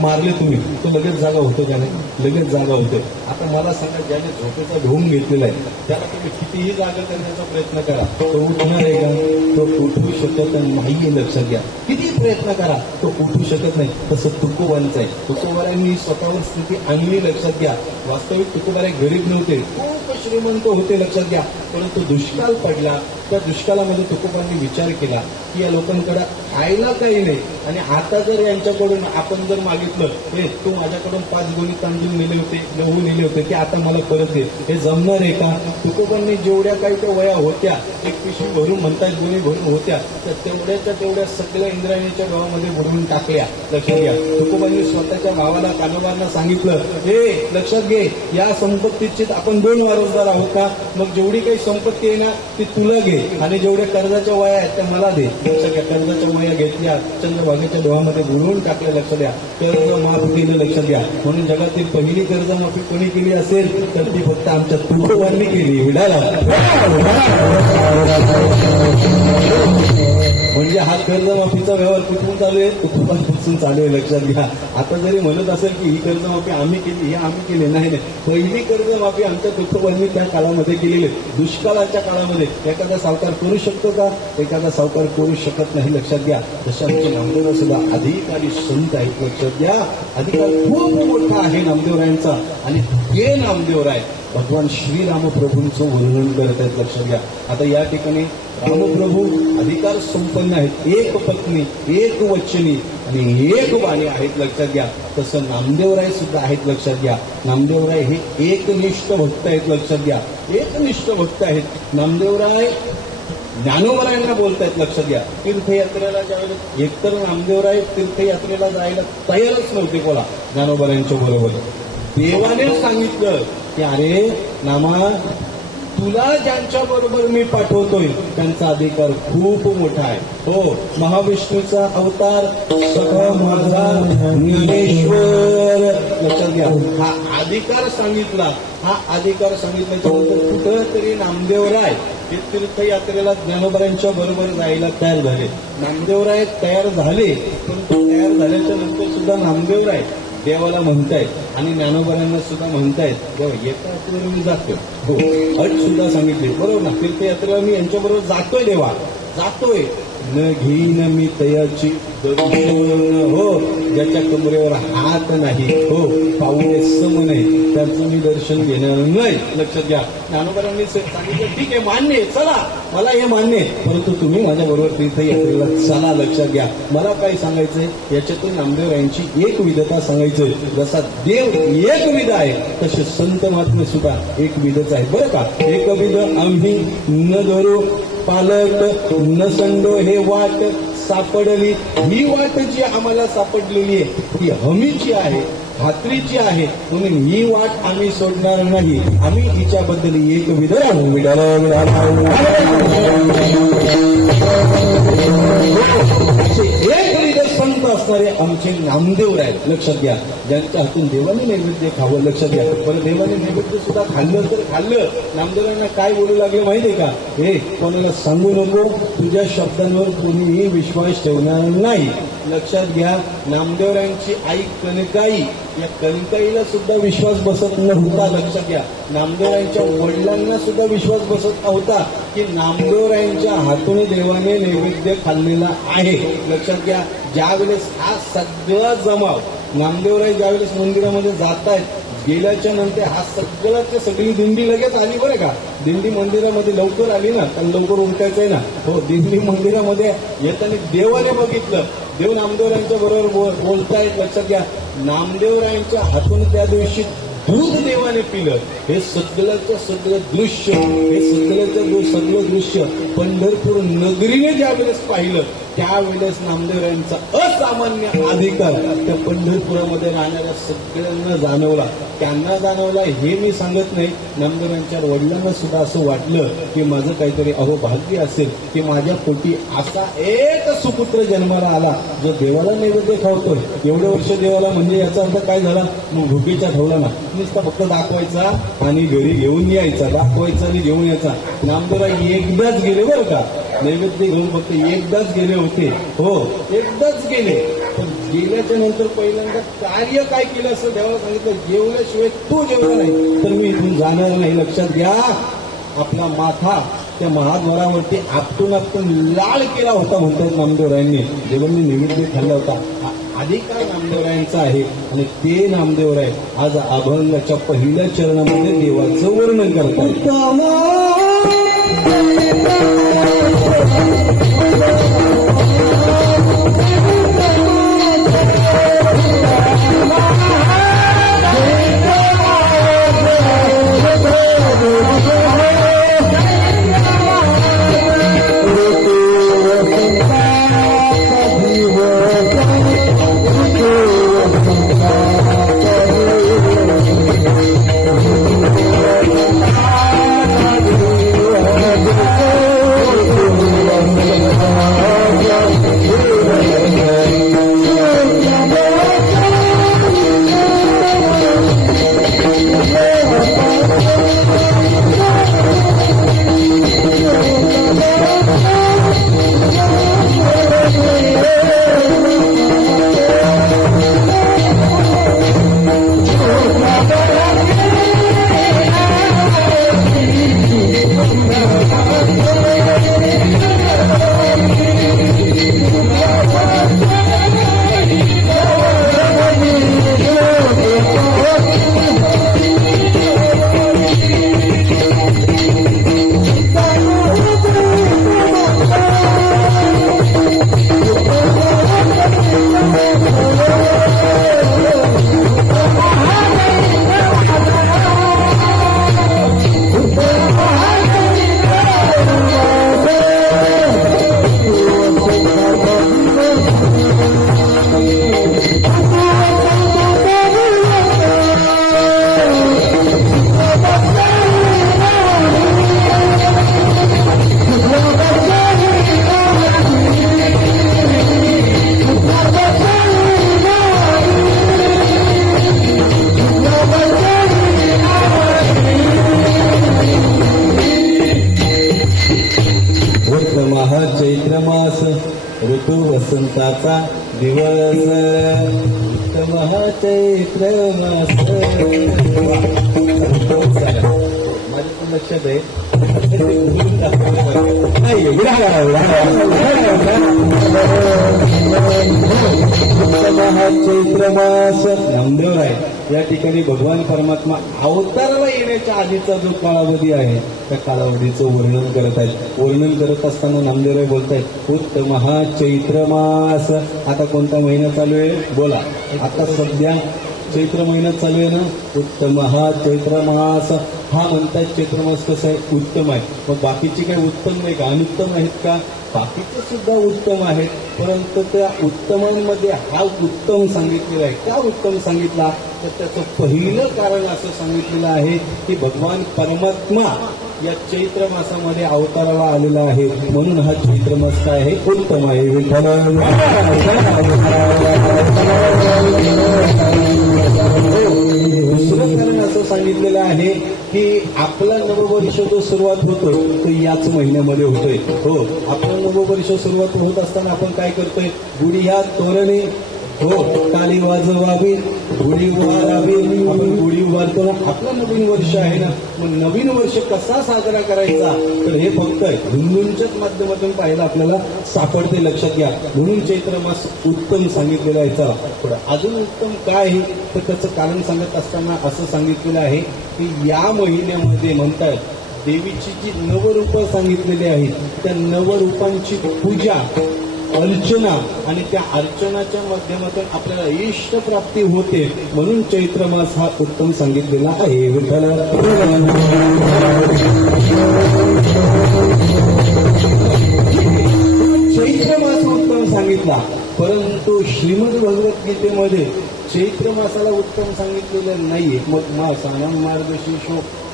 मारले तुम्ही, तो लगेच जागा होतो त्याने, लगेच जागा होते. आता मला सांगा, ज्याने झोपेचा ढोंग घेतलेला आहे त्याला तुम्ही कितीही जागा करण्याचा प्रयत्न करा, तो उठणार आहे का? तो उठवू शकत नाहीये. लक्षात घ्या, किती प्रयत्न करा तो उठू शकत नाही. तसं तुकोबांचं आहे. तुकोबारांनी स्वतःवर स्थिती आणली. लक्षात घ्या, वास्तविक तुकोबारे गरीब नव्हते, खूप श्रीमंत होते. लक्षात घ्या, परंतु दुष्काळ पडला. त्या दुष्काळामध्ये तुकोबांनी विचार केला की या लोकांकडे खायला काही नाही, आणि आता जर यांच्याकडून आपण जर मागितलं, हे तू माझ्याकडून 5 गोणी तांदूळ नेले होते, गहू नेले होते, की आता मला परत दे, हे जमणार आहे का? तुकोबांनी जेवढ्या काही त्या वया होत्या, एक पिशवी भरून म्हणतात गोणी भरून होत्या, तर तेवढ्या सगळ्या इंद्रायणीच्या गावामध्ये बुडवून टाकल्या. लक्षात घ्या, तुकोबांनी स्वतःच्या भावाला कानोबांना सांगितलं, हे लक्षात घे, या संपत्तीचे आपण 2 वारसदार आहोत का? मग जेवढी काही संपत्ती आहे ना ती तुला घे, आणि जेवढ्या कर्जाच्या वया आहेत त्या मला दे. लक्षात घ्या, कर्जाच्या वया घेतल्या, चंद्रभागेच्या डोहामध्ये बुडवून टाकल्या. लक्षात घ्या, कर्ज माफ केलं. लक्षात घ्या, म्हणून जगातील पहिली कर्जमाफी कोणी केली असेल तर ती फक्त आमच्या तुकोबांनी केली. विडाला म्हणजे हा कर्जमाफीचा व्यवहार कुठून चालू आहे? तुकोबांपासून पासून चालू आहे, लक्षात घ्या. आता जरी म्हणत असेल की ही कर्जमाफी आम्ही केली, हे आम्ही केली, नाही. पहिली कर्जमाफी आमच्या तुकोबांनी त्या काळामध्ये केलेली, दुष्काळाच्या काळामध्ये. एखादा सावकार करू शकतो का? एखादा सावकार करू शकत नाही, लक्षात घ्या. तसे आमचे नामदेव सुद्धा अधिकारी संत आहेत, लक्षात घ्या. अधिकार खूप मोठा आहे नामदेवरायांचा. आणि हे नामदेवराय भगवान श्रीरामप्रभूंचं वर्णन करत आहेत, लक्षात घ्या. आता या ठिकाणी रामप्रभू अधिकार संपन्न आहेत, एक पत्नी, एक वचनी आणि एक बाणी आहेत, लक्षात घ्या. तसं नामदेवराय सुद्धा आहेत, लक्षात घ्या. नामदेवराय हे एकनिष्ठ भक्त आहेत, लक्षात घ्या. एकनिष्ठ भक्त आहेत नामदेवराय. ज्ञानोबरायांना बोलतायत, लक्षात घ्या. तीर्थयात्रेला ज्यावेळेस एकतर नामदेवराय तीर्थयात्रेला जायला तयारच नव्हते, बोला, ज्ञानोबरायांच्या बरोबर. देवाने सांगितलं की अरे नामा, तुला ज्यांच्या बरोबर मी पाठवतोय त्यांचा अधिकार खूप मोठा आहे. हो, महाविष्णूचा अवतार सखा माझा निलेश्वर, लक्षात घ्या. हा अधिकार सांगितला, हा अधिकार सांगितल्याच्यानंतर कुठंतरी नामदेवराय हे तीर्थयात्रेला ज्ञानोबरायांच्या बरोबर जायला तयार झाले. नामदेवराय तयार झाले, परंतु तयार झाल्याच्या नंतर सुद्धा नामदेवराय देवाला म्हणतायत आणि ज्ञानोबरांना सुद्धा म्हणतायत, देवा एका यात्रेला मी जातोय. हो, अट सुद्धा सांगितली, बरोबर ना, तीर्थयात्रेला मी यांच्याबरोबर जातोय, देवा जातोय. न घेईन मी तयाची दर्शन, हो, ज्याच्या कमरेवर हात नाही, हो, पाऊले सम नाही, त्याचं मी दर्शन घेणार नाही, लक्षात घ्या. ज्ञानोबरांनी सांगितलं, ठीक आहे, मान्य आहे, चला, मला हे मान्य आहे, परंतु तुम्ही माझ्या बरोबर तीर्थयात्रेला चला, लक्षात घ्या. मला काय सांगायचंय, याच्यातून नामदेवरायांची एक विधता सांगायचंय. जसा देव एक विध आहे तसे संत महात्मे सुद्धा एक विधच आहे, बरं का. एक विध आम्ही न धरू पालक न संडो हे वाट सापडली. ही वाट जी आम्हाला सापडलेली आहे ती हमीची आहे, खात्रीची आहे, म्हणून ही वाट आम्ही सोडणार नाही. आम्ही हिच्याबद्दल एक विध एक विध संत असणारे आमचे नामदेव आहेत, लक्षात घ्या. ज्यांच्या हातून देवाने नैवेद्य खावं, लक्षात घ्या. पण देवाने नैवेद्य सुद्धा खाल्लं तर खाल्लं. नामदेवांना काय बोलू लागले माहितीये का? हे कोणाला सांगू नको, तुझ्या शब्दांवर कोणीही विश्वास ठेवणार नाही, लक्षात घ्या. नामदेवरायांची आई कनकाई, या कनकाईला सुद्धा विश्वास बसत नव्हता, लक्षात घ्या. नामदेवरायांच्या वडिलांना सुद्धा विश्वास बसत नव्हता की नामदेवरायांच्या हातून देवाने नैवेद्य खाल्लेला आहे, लक्षात घ्या. ज्यावेळेस हा सगळा जमाव नामदेवराय ज्यावेळेस मंदिरामध्ये जात आहेत, गेल्याच्या नंतर हा सगळ्याची सगळी दिंडी लगेच आली, बरं का. दिंडी मंदिरामध्ये लवकर आली ना, कारण लवकर उलटायचंय ना. हो, दिंडी मंदिरामध्ये येताना देवाने बघितलं, देव नामदेवरायांच्या बरोबर बोलतायत, लक्षात घ्या. नामदेवरायांच्या हातून त्या दिवशी दूध देवाने पिलं. हे सगळ्याचं सगळं दृश्य, हे सगळं दृश्य पंढरपूर नगरीने ज्यावेळेस पाहिलं, त्यावेळेस नामदेवरायांचा असामान्य अधिकार त्या पंढरपुरामध्ये राहणाऱ्या सगळ्यांना जाणवला. त्यांना जाणवला हे मी सांगत नाही, नामदेवरायांच्या वडिलांना सुद्धा असं वाटलं की माझं काहीतरी अहोभाग्य असेल की माझ्या पोटी असा एक सुपुत्र जन्माला आला जो देवाला नैवेद्य खावतोय. एवढे वर्ष देवाला, म्हणजे याचा अर्थ काय झाला, मग भुकेच्या ठेवला ना, नुसता फक्त दाखवायचा आणि घरी घेऊन यायचा, दाखवायचा आणि घेऊन यायचा. नामदेवराय एकदाच गेले, बरं का, नैवेद्य घेऊन फक्त एकदाच गेले होते. हो, एकदाच गेले. पण गेल्याच्या नंतर पहिल्यांदा कार्य काय केलं असं देवाला सांगितलं, जेवल्याशिवाय तू जेवला नाही तर मी इथून जाणार नाही, लक्षात घ्या. आपला माथा त्या महाद्वारावरती आपटून लाल केला होता, म्हणतात नामदेवरायांनी. देवांनी नैवेद्य खाल्ला होता. अधिकार नामदेवरायांचा आहे आणि ते नामदेवराय आज अभंगाच्या पहिल्या चरणामध्ये देवाचं वर्णन करतात. हा चैत्र मास. माझ्या लक्षात आहे नाही, हा चैत्र मास. नामदेव आहे या ठिकाणी भगवान परमात्मा अवताराला येण्याच्या आधीचा जो कालावधी आहे त्या कालावधीचं वर्णन करत आहेत. वर्णन करत असताना नामदेवराय बोलतायत उत्तम हा चैत्र मास. आता कोणता महिना चालू आहे बोला. आता सध्या चैत्र महिना चालू आहे ना. उत्तम हा चैत्र मास. हा म्हणतात चैत्र मास कसं आहे उत्तम आहे. मग बाकीचे काही उत्तम नाही का अनुत्तम आहेत का. बाकीचे सुद्धा उत्तम आहेत परंतु त्या उत्तमांमध्ये हा उत्तम सांगितलेला आहे. का उत्तम सांगितला तर त्याचं पहिलं कारण असं सांगितलेलं आहे की भगवान परमात्मा या चैत्र मासामध्ये अवताराला आलेला आहे म्हणून हा चैत्र मास काय आहे उत्तम आहे. दुसरं कारण असं सांगितलेलं आहे की आपला नववर्ष जो सुरुवात होतो तो याच महिन्यामध्ये होतोय. हो, आपला नववर्ष सुरुवात होत असताना आपण काय करतोय गुढी ह्या तोरणे हो ताली वाजवावी गुढी उभारावी. आपण गुढी उभारतो ना. आपलं नवीन वर्ष आहे ना. मग नवीन वर्ष कसा साजरा करायचा तर हे फक्त हिंदूंच्याच माध्यमातून पाहायला आपल्याला सापडते. लक्षात घ्या. म्हणून चैत्र मास उत्तम सांगितलेला आहे. चला पुढे अजून उत्तम काय आहे तर त्याचं कारण सांगत असताना असं सांगितलेलं आहे की या महिन्यामध्ये म्हणतात देवीची जी नवरूपं सांगितलेली आहेत त्या नवरूपांची पूजा अर्चना आणि त्या अर्चनाच्या माध्यमातून आपल्याला इष्ट प्राप्ती होते म्हणून चैत्र मास हा उत्तम सांगितलेला आहे. चैत्र मास उत्तम सांगितला परंतु श्रीमद भगवद्गीतेमध्ये चैत्र मासाला उत्तम सांगितलेलं नाहीये. मग मासाना मार्गशीर्ष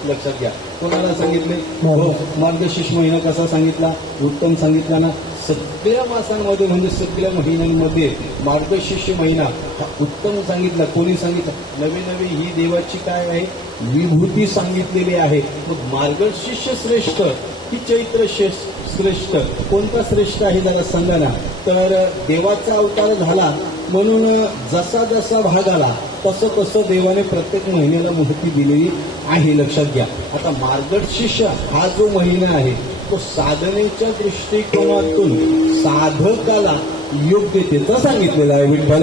लक्षात घ्या. कोणाला सांगितले हो मार्गशीर्ष महिना कसा सांगितला उत्तम सांगितला ना. सगळ्या मासांमध्ये म्हणजे सगळ्या महिन्यांमध्ये मार्गशीर्ष महिना हा उत्तम सांगितला. कोणी सांगितलं नवी नवी ही देवाची काय आहे विभूती सांगितलेली आहे. मग मार्गशीर्ष श्रेष्ठ की चैत्र श्रेष्ठ कोणता श्रेष्ठ आहे जरा सांगा ना. तर देवाचा अवतार झाला म्हणून जसा जसा भाग आला तसं तसं देवाने प्रत्येक महिन्याला महती दिलेली आहे. लक्षात घ्या. आता मार्गशीर्ष हा जो महिना आहे तो साधनेच्या दृष्टिकोनातून साधकाला योग्यतेचा सांगितलेला आहे. विठ्ठल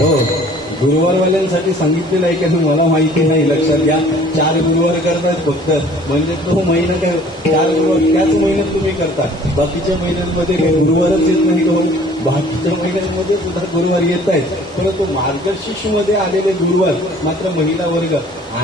हो गुरुवारवाल्यांसाठी सांगितलेलं आहे की मला माहिती नाही. लक्षात घ्या. 4 गुरुवार करतात फक्त म्हणजे तो महिना काय 4 गुरुवार त्याच महिन्यात तुम्ही करता. बाकीच्या महिन्यांमध्ये काही गुरुवारच येत नाही. हो बाकीच्या महिन्यांमध्ये सुद्धा गुरुवार येत आहेत परंतु मार्गशीर्ष मध्ये आलेले गुरुवार मात्र महिला वर्ग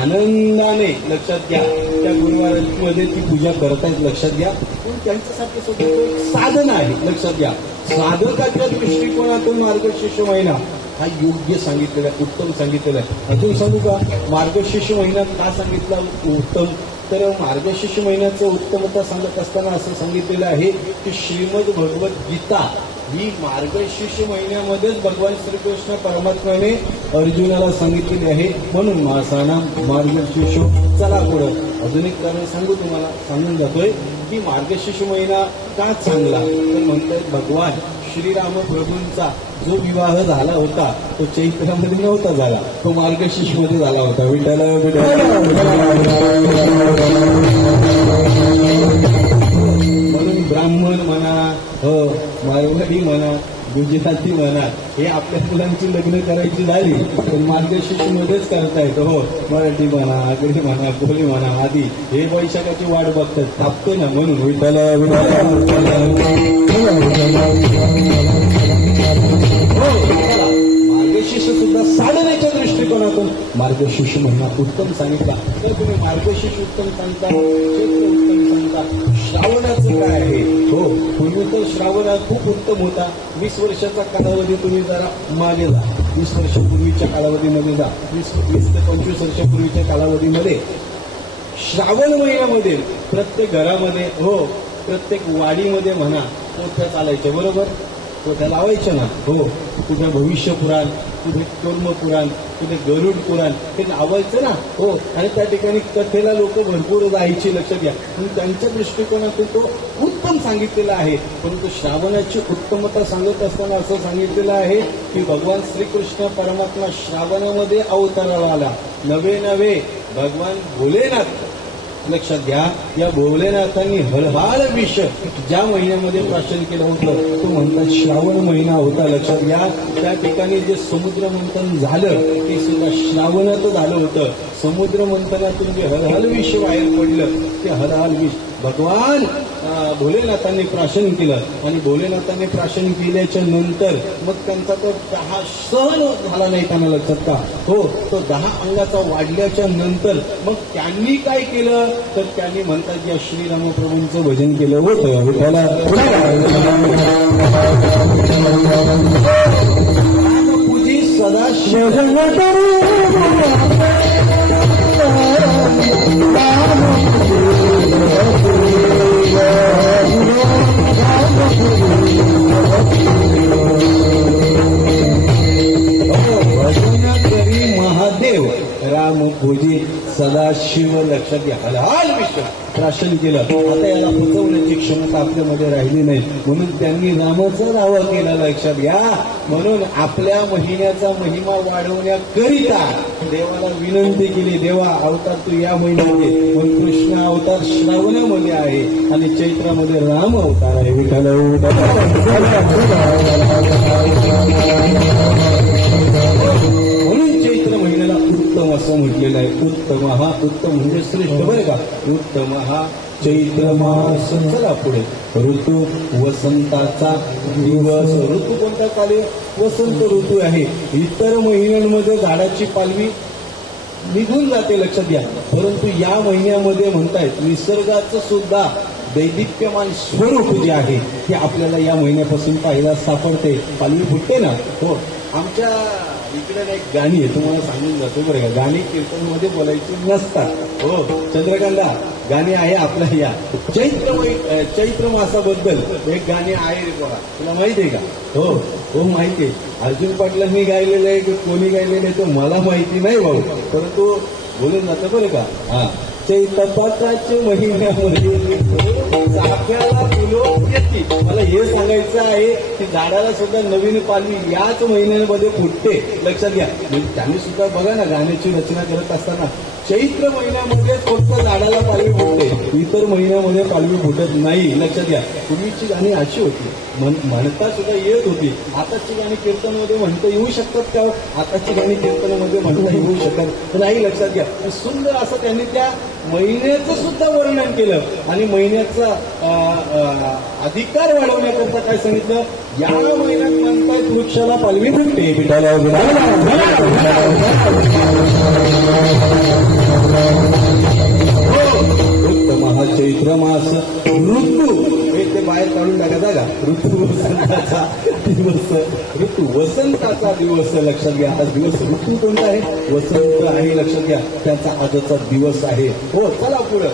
आनंदाने लक्षात घ्या त्या गुरुवारांमध्ये ती पूजा करतायत. लक्षात घ्या. पण त्यांच्यासाठी सुद्धा तो एक साधन आहे. लक्षात घ्या. साधकाच्या दृष्टिकोनातून मार्गशीर्ष महिना हा योग्य सांगितलेला आहे उत्तम सांगितलेला आहे. अजून सांगू का मार्गशीर्ष महिन्यात का सांगितला उत्तम तर मार्गशीर्ष महिन्याचं उत्तमता सांगत असताना असं सांगितलेलं आहे की श्रीमद भगवद्गीता ही मार्गशीर्ष महिन्यामध्येच भगवान श्रीकृष्ण परमात्म्याने अर्जुनाला सांगितलेली आहे म्हणून मासाना मार्गशीर्ष. चला पुढं अजून एक कारण सांगू तुम्हाला सांगून जातोय की मार्गशीर्ष महिना का चांगला तर म्हणतात भगवान श्रीराम प्रभूंचा जो विवाह झाला होता तो चैत्रामध्ये नव्हता झाला तो मार्गशीर्ष मध्ये झाला होता. विठ्ठल म्हणून ब्राह्मण म्हणा हो मारवाडी म्हणा गुजराती म्हणा हे आपल्या मुलांची लग्न करायची झाली पण मार्गशीर्ष मध्येच करता येतं. हो मराठी म्हणा आगरी म्हणा कोली म्हणा आधी हे वैशाखाची वाट बघतात तापते ना म्हणून विठ्ठल मार्गशीर्ष सुद्धा साधनेच्या दृष्टिकोनातून मार्गशीर्ष महिना उत्तम सांगितला. तर तुम्ही मार्गशीर्ष उत्तम सांगता चैत्र उत्तम सांगता. श्रावणाचं काय आहे हो पूर्वी तर श्रावण खूप उत्तम होता. 20 वर्षाचा कालावधी तुम्ही जरा मागे जा 20 वर्षापूर्वीच्या कालावधीमध्ये जा 20 ते 25 वर्षापूर्वीच्या कालावधीमध्ये श्रावण महिन्यामध्ये प्रत्येक घरामध्ये हो प्रत्येक वाडीमध्ये म्हणा पोथ्या चालायच्या बरोबर. पोथ्या लावायच्या ना हो. कुठे भविष्य पुराण कुठे कर्म पुराण कुठे गरुड पुराण हे लावायचं ना हो. आणि त्या ठिकाणी कथेला लोक भरपूर जायची. लक्षात घ्या. त्यांच्या दृष्टिकोनातून तो उत्तम उत्तम सांगितलेलं आहे. परंतु श्रावणाची उत्तमता सांगत असताना असं सांगितलेलं आहे की भगवान श्रीकृष्ण परमात्मा श्रावणामध्ये अवताराला आला. नवे नवे भगवान भोलेनाथ, लक्षात घ्या, या भोलेनाथांनी हळहाळ विष ज्या महिन्यामध्ये प्राशन केलं होतं तो म्हणतात श्रावण महिना होता. लक्षात घ्या, त्या ठिकाणी जे समुद्र मंथन झालं ते सुद्धा श्रावणात झालं होतं. समुद्र मंथनातून जे हळहाळ विष बाहेर पडलं ते हळहाळ विष भगवान भोलेनाथांनी प्राशन केलं. आणि भोलेनाथांनी प्राशन केल्याच्या नंतर मग त्यांचा तो 10 सहन झाला नाही त्यांना. लक्षात का हो, तो 10 अंगाचा वाढल्याच्या नंतर मग त्यांनी काय केलं तर त्यांनी म्हणतात या श्रीरामप्रभूंचं भजन केलं होतं. विठ्ठला पूजी सदा महादेव राम पूजी सदाशिव. लक्षात घ्या, हलाल विश्व प्राशन केलं. आता याला पोचवण्याची क्षमता आपल्यामध्ये राहिली नाही म्हणून त्यांनी रामाचा दावा केला. लक्षात घ्या, म्हणून आपल्या महिन्याचा महिमा वाढवण्याकरिता देवाला विनंती केली, देवा अवतार तू या महिन्यामध्ये, पण कृष्ण अवतार श्रावणामध्ये आहे आणि चैत्रामध्ये राम अवतार आहे. विठ्ठल म्हणून चैत्र महिन्याला उत्तम असं म्हटलेलं आहे. उत्तम हा, उत्तम म्हणजे श्रेष्ठ, बरं का. उत्तम हा चैत्र मास. चला पुढे, ऋतू वसंताचा दिवस. ऋतू कोणता चालू? वसंत ऋतू आहे. इतर महिन्यांमध्ये झाडाची पालवी निघून जाते, लक्षात घ्या. परंतु या महिन्यामध्ये म्हणतायत निसर्गाचं सुद्धा दैदिप्यमान स्वरूप जे आहे ते आपल्याला या महिन्यापासून पाहायला सापडते. पालवी फुटते ना. हो, आमच्या इकडे एक गाणी आहे, तुम्हाला सांगून जातो बरं का. गाणी कीर्तनमध्ये बोलायची नसतात. हो, चंद्रकांता गाणी आहे आपल्या या चैत्र मासाबद्दल एक गाणी आहे रे बघा, तुला माहिती आहे का? हो हो, माहिती आहे. अर्जुन पाटलांनी गायलेलं आहे की कोणी गायलेलं आहे तो मला माहिती नाही भाऊ, परंतु बोलून जातं बरं का. हा, चैत्रपात्राच्या महिन्यामध्ये चाफ्याला फुलं येते. मला हे सांगायचं आहे की झाडाला सुद्धा नवीन पालवी याच महिन्यामध्ये फुटते. लक्षात घ्या, म्हणजे त्यांनी सुद्धा बघा ना गाण्याची रचना करत असताना चैत्र महिन्यामध्ये फक्त झाडाला पालवी फुटते, इतर महिन्यामध्ये पालवी फुटत नाही. लक्षात घ्या, पूर्वीची गाणी अशी होती, म्हणता सुद्धा येत होती. आताची गाणी कीर्तनामध्ये म्हणता येऊ शकतात का? आताची गाणी कीर्तनामध्ये म्हणता येऊ शकत नाही. लक्षात घ्या, सुंदर असं त्यांनी त्या महिन्याचं सुद्धा वर्णन केलं आणि महिन्याचा अधिकार वाढवण्याकरता काय सांगितलं, या महिन्यात म्हणतायत वृक्षाला पालवी फुटते. पिठाला उत्तम हा चैत्र मास. ऋतू हे ते बाहेर काढून टाका जागा. ऋतू वसंताचा दिवस, ऋतू वसंताचा दिवस. लक्षात घ्या, आता दिवस ऋतू कोणता आहे? वसंत आहे. लक्षात घ्या, त्याचा आजचा दिवस आहे. हो, चला पुढं.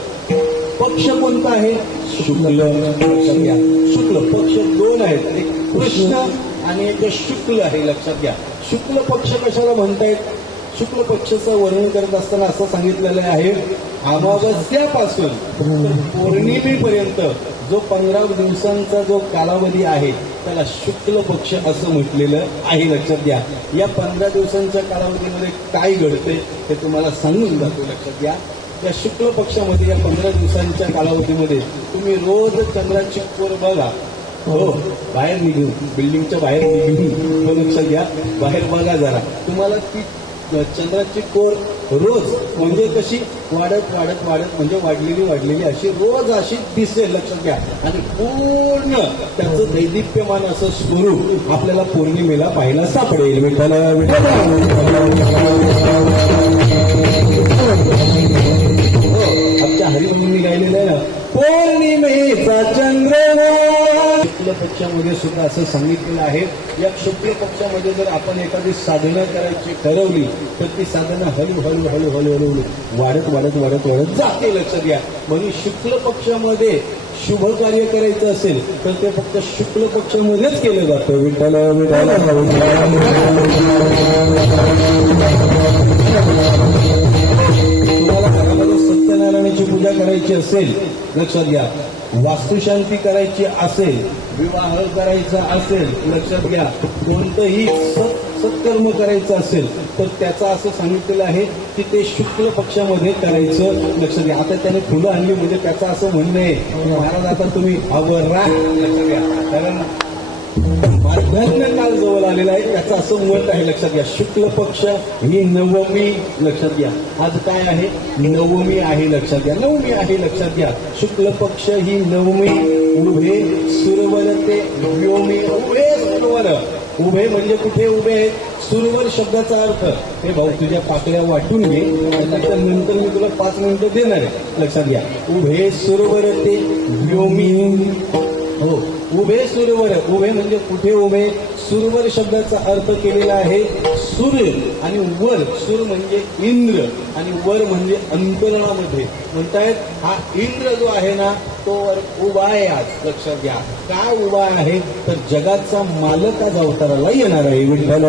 पक्ष कोणता आहे? शुक्ल. लक्षात घ्या, शुक्ल पक्ष 2 आहेत, एक कृष्ण आणि एक शुक्ल आहे. लक्षात घ्या, शुक्ल पक्ष कशाला म्हणतायत? शुक्ल पक्षाचं वर्णन करत असताना असं सांगितलेलं आहे, अमावस्यापासून पौर्णिमेपर्यंत जो 15 दिवसांचा जो कालावधी आहे त्याला शुक्ल पक्ष असं म्हटलेलं आहे. लक्षात घ्या, या 15 दिवसांच्या कालावधीमध्ये काय घडते ते तुम्हाला सांगून जातो. लक्षात घ्या, या शुक्ल पक्षामध्ये या 15 दिवसांच्या कालावधीमध्ये तुम्ही रोज चंद्राची कोर बघा. हो, बाहेर निघून, बिल्डिंगच्या बाहेर निघून, हो, लक्षात घ्या, बाहेर बघा जरा. तुम्हाला ती चंद्राची कोर रोज म्हणजे कशी वाढत वाढत वाढत म्हणजे वाढलेली अशी रोज अशी दिसेल. लक्षात घ्या, आणि पूर्ण त्याचं दैदिप्यमान असं स्वरूप आपल्याला पौर्णिमेला पाहायला सापडेल. विठ्ठला आमच्या हरिबंधूंनी गायलेलं आहे ना, पौर्णिमेचा चंद्र. शुक्ल पक्षामध्ये सुद्धा असं सांगितलेलं आहे, या शुक्ल पक्षामध्ये जर आपण एखादी साधना करायची ठरवली तर ती साधना हळूहळू हळूहळू हळूहळू वाढत वाढत वाढत वाढत जाते. लक्षात घ्या, म्हणून शुक्ल पक्षामध्ये शुभ कार्य करायचं असेल तर ते फक्त शुक्ल पक्षामध्येच केलं जातं. विठ्ठला विठ्ठला. तुम्हाला घरामध्ये सत्यनारायणाची पूजा करायची असेल, लक्षात घ्या, वास्तुशांती करायची असेल, विवाह करायचा असेल, लक्षात घ्या, कोणतंही सत्कर्म करायचं असेल तर त्याचं असं सांगितलेलं आहे की ते शुक्ल पक्षामध्ये करायचं. लक्षात घ्या. आता त्याने फुलं आणली म्हणजे त्याचं असं म्हणणं आहे की महाराज आता तुम्ही आवरा. लक्षात घ्या, कारण माध्यान्ह काल जवळ आलेला आहे त्याचं असं मत आहे. लक्षात घ्या. शुक्ल पक्ष ही नवमी. लक्षात घ्या, आज काय आहे? नवमी आहे. लक्षात घ्या, नवमी आहे. लक्षात घ्या, शुक्ल पक्ष ही नवमी. उभे सुरवर ते व्योमी. उभे सुरवर. उभे म्हणजे कुठे उभे आहेत? सुरवर शब्दाचा अर्थ हे भाऊ तुझ्या पाकळ्या वाटून घे, त्याच्यानंतर मी तुला 5 मिनिटं देणार आहे. लक्षात घ्या, उभे सुरवर ते व्योमी. हो, उभे सुरवर. उभे म्हणजे कुठे उभे? सुरवर शब्दाचा अर्थ केलेला आहे सूर्य आणि वर. सूर म्हणजे इंद्र आणि वर म्हणजे अंतरणामध्ये. म्हणतायत हा इंद्र जो आहे ना तो वर उभा आहे आज. लक्षात घ्या, काय उभा आहे? तर जगाचा मालक आज अवताराला येणार आहे. विठ्ठल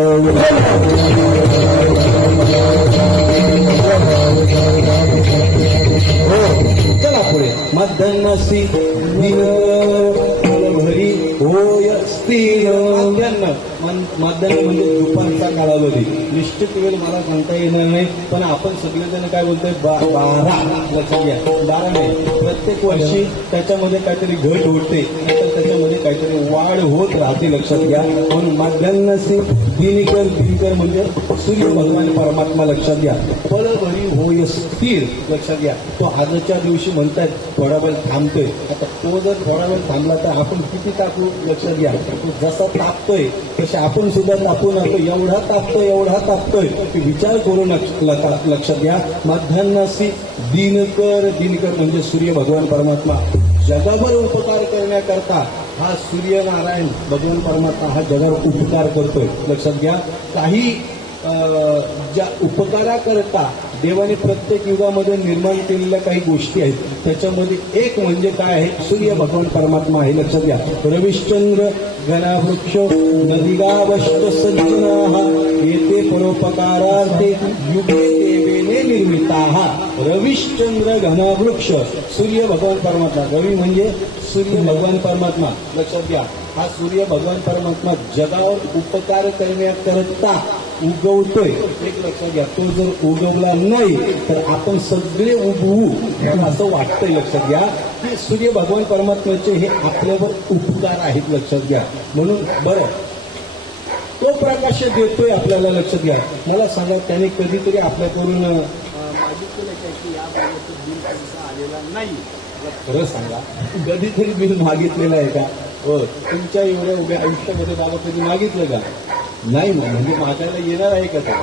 चला पुढे. मध्यान्हसी दिन भरी होय स्थिर. मध्यान्ह म्हणजे दुपारचा कालावधी. निश्चित वेळ मला सांगता येणार नाही, पण आपण सगळेजण काय बोलतोय? 12. लक्षात घ्या, 12 नाही. प्रत्येक वर्षी त्याच्यामध्ये काहीतरी घट होते, नंतर त्याच्यामध्ये काहीतरी वाढ होत राहते. लक्षात घ्या. म्हणून मध्यान्हसी दिनकर. दिनकर म्हणजे सूर्य भगवान परमात्मा. लक्षात घ्या, पळभरी होय स्थिर. लक्षात घ्या, तो आजच्या दिवशी म्हणतात थोडा वेळ थांबतोय. आता तो जर थोडा वेळ थांबला तर आपण किती तापू? लक्षात घ्या, तो जसा तापतोय तसे आपण सुद्धा तापून आपण एवढा तापतोय की विचार करू नका. लक्षात घ्या, मध्यान्हसी दिनकर. दिनकर म्हणजे सूर्य भगवान परमात्मा. जगावर उपकार करण्याकरता हा सूर्यनारायण भगवान परमात्मा हा जगावर उपकार करतोय. लक्षात घ्या, काही ज्या उपकाराकरता देवाने प्रत्येक युगामध्ये निर्माण केलेल्या काही गोष्टी आहेत, त्याच्यामध्ये एक म्हणजे काय आहे? सूर्य भगवान परमात्मा आहे. लक्षात घ्या, रविश्चंद्र घनावृक्ष नदिगावष्ट सज्जना येते परोपकारार्थे युगे देवेने निर्मिता. रविश्चंद्र घनावृक्ष. सूर्य भगवान परमात्मा. रवी म्हणजे सूर्य भगवान परमात्मा. लक्षात घ्या, हा सूर्य भगवान परमात्मा जगावर उपकार करण्याकरता उगवतोय. एक लक्षात घ्या, तो जर उगवला नाही तर आपण सगळे उगवू असं वाटतंय. लक्षात घ्या की सूर्य भगवान परमात्म्याचे हे आपल्यावर उपकार आहेत. लक्षात घ्या, म्हणून बरं तो प्रकाश देतोय आपल्याला. लक्षात घ्या, मला सांगा त्याने कधीतरी आपल्याकडून मागितलेलं काय की या महिन्याचं बिल पैसा आलेला नाही? खरं सांगा, कधीतरी बिल मागितलेलं आहे का? हो, तुमच्या एवढ्या उभ्या आयुष्यामध्ये बाबा कधी मागितलं का? नाही ना. म्हणजे मागायला येणार आहे का?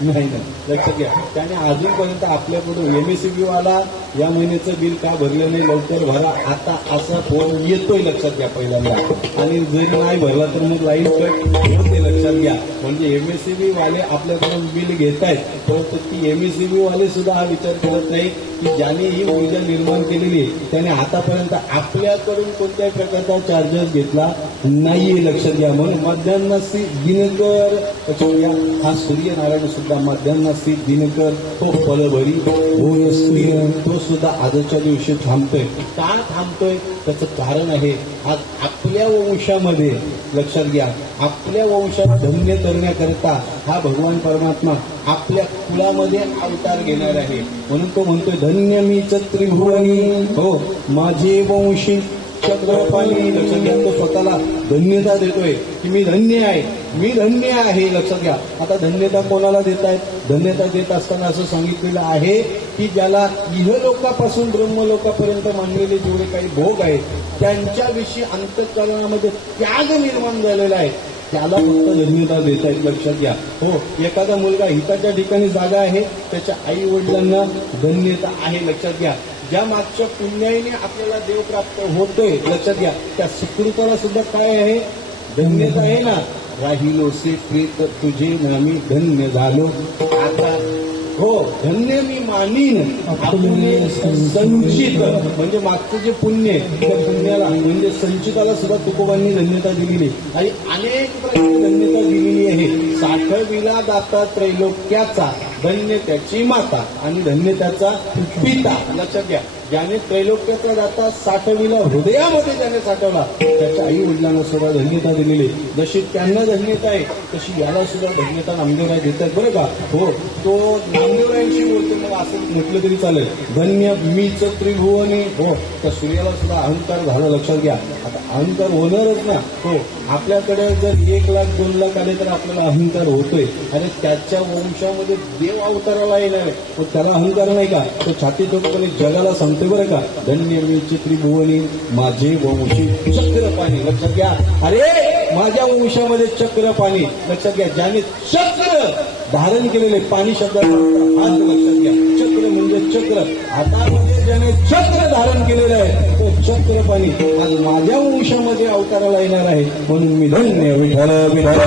नाही ना. लक्षात घ्या, त्याने अजूनपर्यंत आपल्याकडून MSCB वाला या महिन्याचं बिल का भरलं नाही, लवकर भरा आता असा फोन येतोय. लक्षात घ्या पहिल्यांदा. आणि जरी नाही भरला तर मग लाईन कट होते. लक्षात घ्या, म्हणजे MSCB वाले आपल्याकडून बिल घेत आहेत, परंतु ती MSCB वाले सुद्धा हा विचार करत नाही की ज्याने ही ऊर्जा निर्माण केलेली आहे त्याने आतापर्यंत आपल्याकडून कोणत्याही प्रकारचा चार्जेस घेतला नाहीये. लक्षात घ्या, म्हणून मध्यान्हसी दिनकर. लक्षात घ्या, हा सूर्यनारायण सुद्धा मध्यान्हसी दिनकर. तो फलभरी होय स्थिर. तो सुद्धा आजच्या दिवशी थांबतोय. का थांबतोय? त्याचं कारण आहे आज आपल्या वंशामध्ये. लक्षात घ्या, आपल्या वंशात धन्य करण्याकरता हा भगवान परमात्मा आपल्या कुळामध्ये अवतार घेणार आहे. म्हणून तो म्हणतोय धन्य मी त्रिभुवनी. हो, माझे वंशी चक्रपाणी. लक्षात घ्या, तो स्वतःला धन्यता देतोय की मी धन्य आहे, मी धन्य आहे. लक्षात घ्या, आता धन्यता कोणाला देत आहेत? धन्यता देत असताना असं सांगितलेलं आहे की ज्याला इहलोकापासून ब्रह्मलोकापर्यंत मानलेले जेवढे काही भोग आहेत त्यांच्याविषयी अंतःकरणामध्ये त्याग निर्माण झालेला आहे, त्याला फक्त धन्यता देत आहेत. लक्षात घ्या, हो, एखादा मुलगा हिताच्या ठिकाणी जागा आहे त्याच्या आई वडिलांना धन्यता आहे. लक्षात घ्या, ज्या मागच्या पुण्याईने आपल्याला देव प्राप्त होतोय. लक्षात घ्या, त्या सुकृताला सुद्धा काय आहे? धन्यता आहे ना. राहिलो से प्रीत तुझे नामी धन्य झालो. आता हो, धन्य मी मानीन आपले संचित. म्हणजे मागचं जे पुण्य आहे त्या पुण्याला म्हणजे संचिताला सुद्धा तुकोबांनी धन्यता दिलेली आणि अनेक प्रकारे धन्यता दिलेली आहे. साठविला दाता त्रैलोक्याचा धन्य त्याची माता आणि धन्य त्याचा पिता. लक्षात घ्या, ज्याने त्रैलोक्याचा दाता साठविला, हृदयामध्ये ज्याने साठवला, त्याच्या आई वडिलांना सुद्धा धन्यता दिलेली. जशी त्यांना धन्यता आहे तशी याला सुद्धा धन्यता नामदेवराय देतात बरं का. हो, तो नामदेवरायांशी बोलतो, मग असं म्हटलं तरी चालेल. धन्य मीच त्रिभुवनी. हो, त्या सूर्याला सुद्धा अहंकार झाला, लक्षात घ्या. आता अहंकार होणारच ना. हो, आपल्याकडे जर 1 लाख 2 लाख आले तर आपल्याला अहंकार होतोय. आणि त्याच्या वंशामध्ये देव अवताराला येणार आहे, पण त्याला अहंकार नाही का. तो छाती ठोकपणे जगाला सांगतोय बरं का, धन्य मीच त्रिभुवनी माझे वंशी चक्रपाणी. लक्षात घ्या, अरे माझ्या वंशामध्ये चक्रपाणी. लक्षात घ्या, ज्याने चक्र धारण केलेले, पाणी शब्दाचा हात लक्षात घ्या. चक्र म्हणजे चक्र, हातामध्ये ज्याने चक्र धारण केलेलं आहे तो चक्रपाणी आज माझ्या वंशामध्ये अवताराला येणार आहे. म्हणून मी धन्य विठ्ठल विठ्ठल.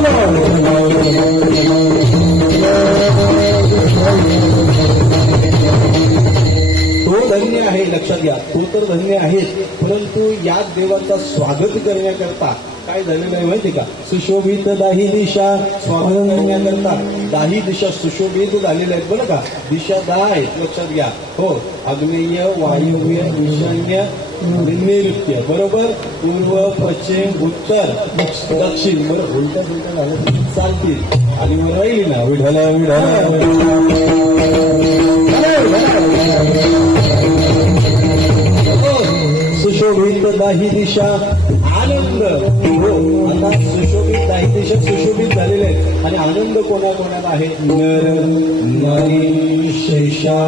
तो धन्य आहे, लक्षात घ्या. तो तर धन्य आहेच, परंतु या देवाचा स्वागत करण्याकरता काय झालेलं आहे माहिती का. सुशोभित दाही दिशा स्वागत करण्याकरता 10 दिशा सुशोभित झालेल्या आहेत बरं का. दिशा 10 आहेत, लक्षात घ्या. हो, आग्नेय, वायव्य, ईशान्य, नैऋत्य, बरोबर. पूर्व, पश्चिम, उत्तर, दक्षिण. बरं, उलटा उलटा झालं चालतील आणि मग राहील ना विठ्ठला विठ्ठला. सुशोभित 10 दिशा आनंद. हो, आता सुशोभित 10 दिशा सुशोभित झालेले आहेत आणि आनंद कोणाकोणाला आहे. नर नारी शेषा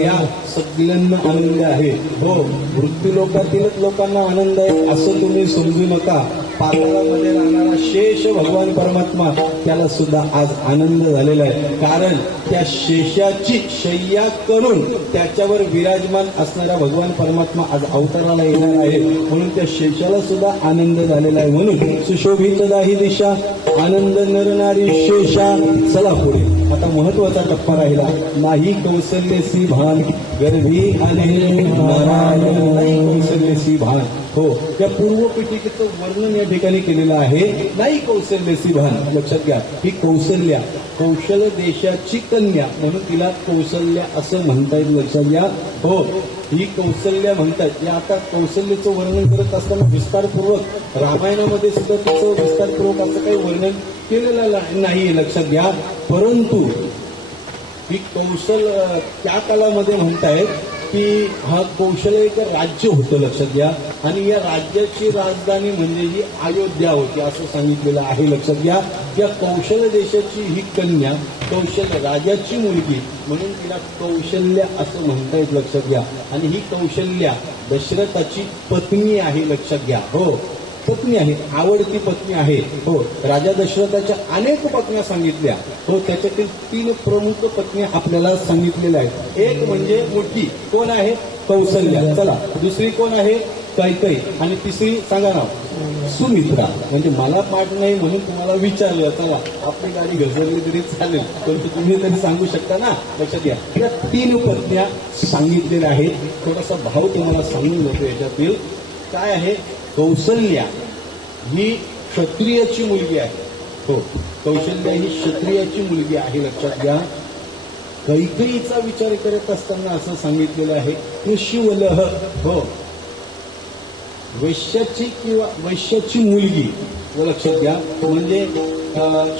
या सगळ्यांना आनंद आहे. हो, मृत्यू लोकातीलच लोकांना आनंद आहे असं तुम्ही समजू नका. पाताळामध्ये राहणारा शेष भगवान परमात्मा त्याला सुद्धा आज आनंद झालेला आहे. कारण त्या शेषाची शय्या करून त्याच्यावर विराजमान असणारा भगवान परमात्मा आज अवताराला येणार आहे. म्हणून त्या शेषाला सुद्धा आनंद झालेला आहे. म्हणून सुशोभित 10 दिशा आनंद नरनारी शेषा. चला पुढे, आता महत्वाचा टप्पा राहिला. नाही कौशल्यसी भान गर्भी आले नारायण. नाही कौशल्यसी भान. हो, त्या पूर्व पिटिकेचं वर्णन या ठिकाणी केलेलं आहे. नाही कौशल्यसी भान. लक्षात घ्या, ही कौशल्या कौशल देशाची कन्या म्हणून तिला कौशल्या असं म्हणता येईल. लक्षात घ्या. हो, ही कौशल्या म्हणतात. या आता कौशल्याचं वर्णन करत असताना विस्तारपूर्वक रामायणामध्ये सुद्धा तिचं विस्तारपूर्वक असं काही वर्णन केलेलं नाही, लक्षात घ्या. परंतु ही कौशल त्या काळामध्ये म्हणतायत की हा कौशल एक राज्य होतं, लक्षात घ्या. आणि या राज्याची राजधानी म्हणजे ही अयोध्या होती असं सांगितलेलं आहे. लक्षात घ्या, या कौशल देशाची ही कन्या कौशल राजाची मुलगी म्हणून तिला कौशल्या असं म्हणतायत. लक्षात घ्या. आणि ही कौशल्या दशरथाची पत्नी आहे. लक्षात घ्या. हो, पत्नी आहे, आवडती पत्नी आहे. हो, राजा दशरथाच्या अनेक पत्न्या सांगितल्या. हो, त्याच्यातील 3 प्रमुख पत्न्या आपल्याला सांगितलेल्या आहेत. एक म्हणजे मोठी कोण आहे, कौशल्या. चला, दुसरी कोण आहे, कैकेयी. आणि तिसरी सांगा नाव, सुमित्रा. म्हणजे मला पाठ नाही म्हणून तुम्हाला विचारलं. चला, आपली गाडी घसरली तरी चालेल, परंतु तुम्ही तरी सांगू शकता ना. लक्षात घ्या, या 3 पत्न्या सांगितलेल्या आहेत. थोडासा भाव तुम्हाला सांगून देतो. याच्यातील काय आहे, कौशल्या ही क्षत्रियाची मुलगी आहे. हो, कौशल्या ही क्षत्रियाची मुलगी आहे. लक्षात घ्या. कैकेयीचा विचार करत असताना असं सांगितलेलं आहे, कृषीवलह. हो, वैश्याची किंवा वैश्याची मुलगी. लक्षात घ्या, म्हणजे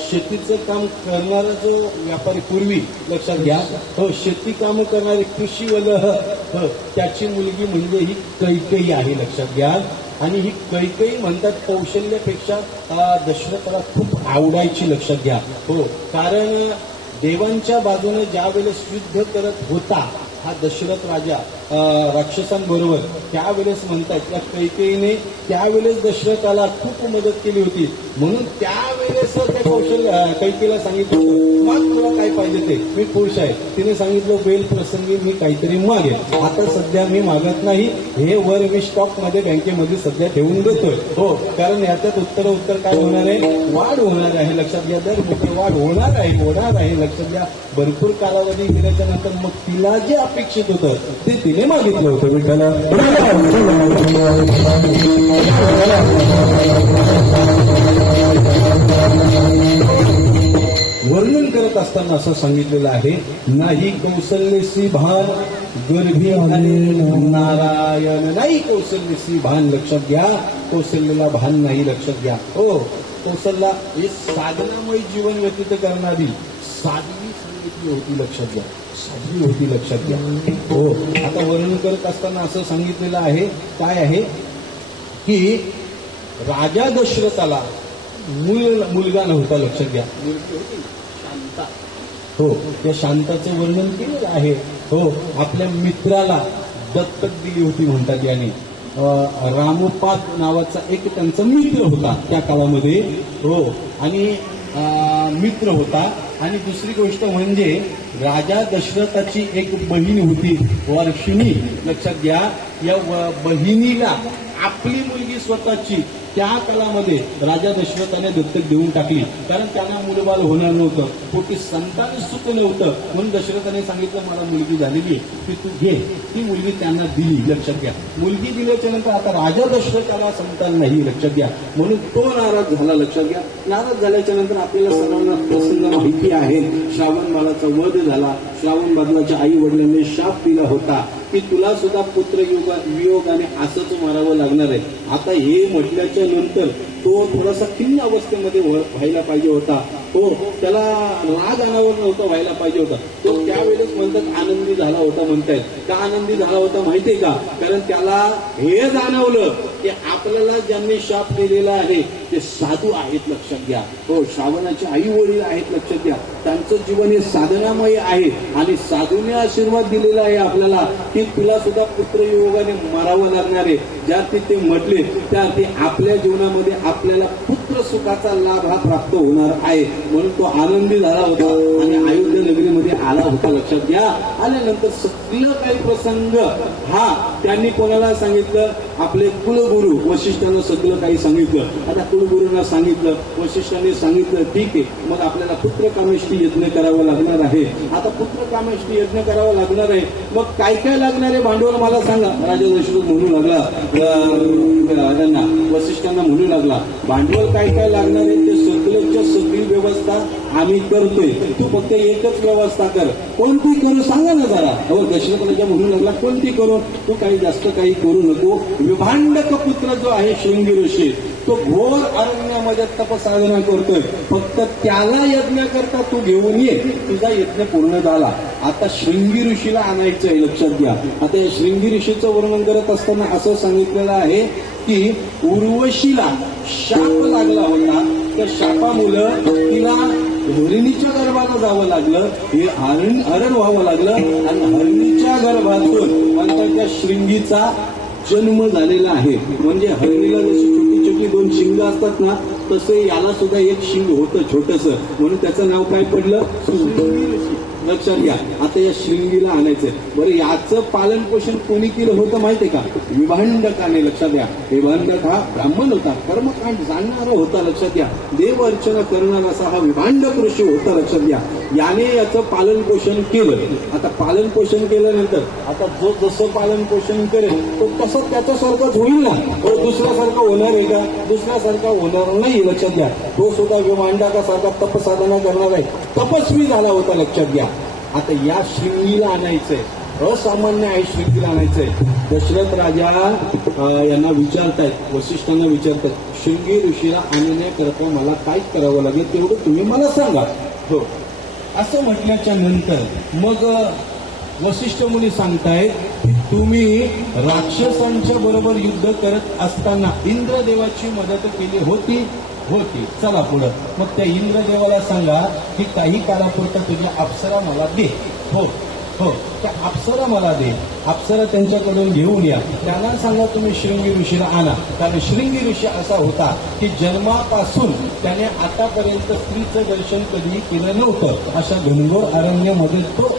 शेतीचं काम करणारा जो व्यापारी पूर्वी, लक्षात घ्या. हो, शेती काम करणारे कृषीवलह, हो, त्याची मुलगी म्हणजे ही कैकेयी आहे. लक्षात घ्या. आणि ही कैकेयी म्हणतात कौशल्यापेक्षा दशरथाला खूप आवडायची. लक्षात घ्या. हो, कारण देवांच्या बाजूने ज्या वेळेस युद्ध करत होता हा दशरथ राजा राक्षसांबरोबर, त्यावेळेस म्हणतात त्या कैकेयीने त्यावेळेस दशरथाला खूप मदत केली होती. म्हणून त्यावेळेस त्या कैकेयीला सांगितलं, मग तुला काय पाहिजे ते, मी पुरुष आहे. तिने सांगितलं, वेल प्रसंगी मी काहीतरी मागेल. आता सध्या मी मागत नाही, हे वर मी स्टॉक मध्ये बँकेमध्ये सध्या ठेवून देतोय. हो, कारण याच्यात उत्तर काय होणार आहे, वाढ होणार आहे. लक्षात घ्या, दर मोठी वाढ होणार आहे. लक्षात घ्या. भरपूर कालावधी गेल्याच्या नंतर मग तिला जे अपेक्षित होतं ते तिने मागितलं होतं. विठ्ठला वर्णन करत करत असताना असं सांगितलेलं आहे, नाही कौशल्यसी भान गर्भी आले नारायण. नाही कौशल्यसी भान, लक्षात घ्या, कौशल्याला भान नाही, लक्षात घ्या. हो, कौशल्या हे साधनामय जीवन व्यतीत करणारी साध्वी सांगितली होती, लक्षात घ्या, साध्वी होती, लक्षात घ्या. हो, आता वर्णन करत असताना असं सांगितलेलं आहे, काय आहे की राजा दशरथाला मुलगा नव्हता, लक्षात घ्या, मुलगी होती शांता. हो, त्या शांताचं वर्णन केलेलं आहे. हो, आपल्या मित्राला दत्तक दिली होती म्हणतात याने. रामोपात नावाचा एक त्यांचा मित्र होता त्या काळामध्ये. हो, आणि मित्र होता. आणि दुसरी गोष्ट म्हणजे राजा दशरथाची एक बहीण होती वर्षिणी, लक्षात घ्या. या बहिणीला आपली मुलगी स्वतःची त्या काळामध्ये राजा दशरथाने दत्तक देऊन टाकली, कारण त्यांना मुलबाळ होणार नव्हतं, पोटी संतान सुख नव्हतं, म्हणून दशरथाने सांगितलं मला मुलगी झालेली आहे ती तू घे. ती मुलगी त्यांना दिली, लक्षात घ्या. मुलगी दिल्याच्या नंतर आता राजा दशरथाला संतान नाही, लक्षात घ्या, म्हणून तो नाराज झाला, लक्षात घ्या. नाराज झाल्याच्या नंतर आपल्याला सर्वांना प्रसंग माहिती आहे, श्रावण बाळाचा वध झाला. श्रावण बाळाच्या आई वडिलांनी शाप दिला होता की तुला सुद्धा पुत्र वियोगाने असंच मारावं लागणार आहे. आता हे म्हटल्याच्या नंतर तो थोडासा खिन्न अवस्थेमध्ये व्हायला पाहिजे होता. हो, त्याला राग अनावर नव्हता व्हायला पाहिजे होता. तो त्यावेळेस म्हणतात आनंदी झाला होता, म्हणतायत. का आनंदी झाला होता माहितीये का? कारण त्याला हे जाणवलं की आपल्याला ज्यांनी शाप दिलेला आहे ते साधू आहेत, लक्षात घ्या. हो, श्रावणाचे आई वडील आहेत, लक्षात घ्या. त्यांचं जीवन हे साधनामय आहे आणि साधूने आशीर्वाद दिलेला आहे आपल्याला की तुला सुद्धा पुत्रयोगाने मारावं लागणार आहे. ज्या ते म्हटले त्या ते आपल्या जीवनामध्ये आपल्याला पुत्र सुखाचा लाभ हा प्राप्त होणार आहे, म्हणून तो आनंदी झाला होता आणि अयोध्या नगरीमध्ये आला होता, लक्षात घ्या. आल्यानंतर सगळं काही प्रसंग हा त्यांनी कोणाला सांगितलं? आपले कुलगुरू वशिष्ठांना सगळं काही सांगितलं. आता कुलगुरूंना सांगितलं, वशिष्ठांनी सांगितलं, ठीक आहे, मग आपल्याला पुत्रकामेष्टी यज्ञ करावा लागणार आहे. आता पुत्रकामेष्टी यज्ञ करावा लागणार आहे, मग काय काय लागणार आहे भांडवल मला सांगा. राजा दशरथ म्हणू लागला त्यांना, वशिष्ठांना म्हणू लागला, भांडवल काय काय लागणार आहे ते सगळ्याच्या सगळी व्यवस्था आम्ही करतोय, तू फक्त एकच व्यवस्था कर. कोणती करू सांगा ना जरा. हो, दशरथ राजा म्हणू लागला, कोणती करू? तू काही जास्त काही करू नको. विभांडक पुत्र जो आहे शृंगी ऋषी, तो घोर अरण्यामध्ये तपसाधना करतोय, फक्त त्याला यज्ञ करता तू घेऊन ये, तुझा यज्ञ पूर्ण झाला. आता शृंगी ऋषीला आणायचं आहे, लक्षात घ्या. आता या शृंगी ऋषीचं वर्णन करत असताना असं सांगितलेलं आहे की उर्वशीला शाप लागला होता. त्या शापामुळं तिला हरिणीच्या गर्भाला जावं लागलं, हे हरण व्हावं लागलं आणि हरिणीच्या गर्भातून आता त्या शृंगीचा जन्म झालेला आहे. म्हणजे हरिणीला जशी छोटी छोटी 2 शिंग असतात ना, तसे याला सुद्धा एक शिंग होतं छोटस, म्हणून त्याचं नाव काय पडलं? लक्षात घ्या. आता या शृंगीला आणायचंय. बरं, याचं पालन पोषण कोणी केलं होतं माहितीये का? विभांडकाने, लक्षात घ्या. विभांडक हा ब्राह्मण होता, कर्मकांड जाणणारा होता, लक्षात घ्या. देव अर्चना करणारा असा हा विभांडक ऋषी होता, लक्षात घ्या. याने याचं पालन पोषण केलं. आता पालन पोषण केल्यानंतर आता जो जसं पालन पोषण करेल तो तसं त्याच्यासारखाच होईल ना. तो दुसऱ्यासारखा होणार आहे का? दुसऱ्यासारखा होणार नाही, लक्षात घ्या. तो सुद्धा विभांडकासारखा तपसाधना करणार आहे, तपस्वी झाला होता, लक्षात घ्या. आता या शृंगीला आणायचंय, असामान्य आहे, शृंगीला आणायचंय. दशरथ राजा यांना विचारतायत, वशिष्ठांना विचारतायत, शृंगी ऋषीला आणण्याकरता मला काय करावं लागेल तेवढं तुम्ही मला सांगा. हो, असं म्हटल्याच्या नंतर मग वशिष्ठ मुनी सांगतायत, तुम्ही राक्षसांच्या बरोबर युद्ध करत असताना इंद्रदेवाची मदत केली होती. चला पुढं. मग त्या इंद्रदेवाला सांगा की काही काळापुरता तुझी अप्सरा मला दे. हो, त्या अप्सरा मला दे. अप्सरा त्यांच्याकडून घेऊन या. त्यांना सांगा तुम्ही शृंगी ऋषीला आणा. कारण शृंगी ऋषी असा होता की जन्मापासून त्याने आतापर्यंत स्त्रीचं दर्शन कधीही केलं नव्हतं. अशा घनघोर अरण्यामध्ये तो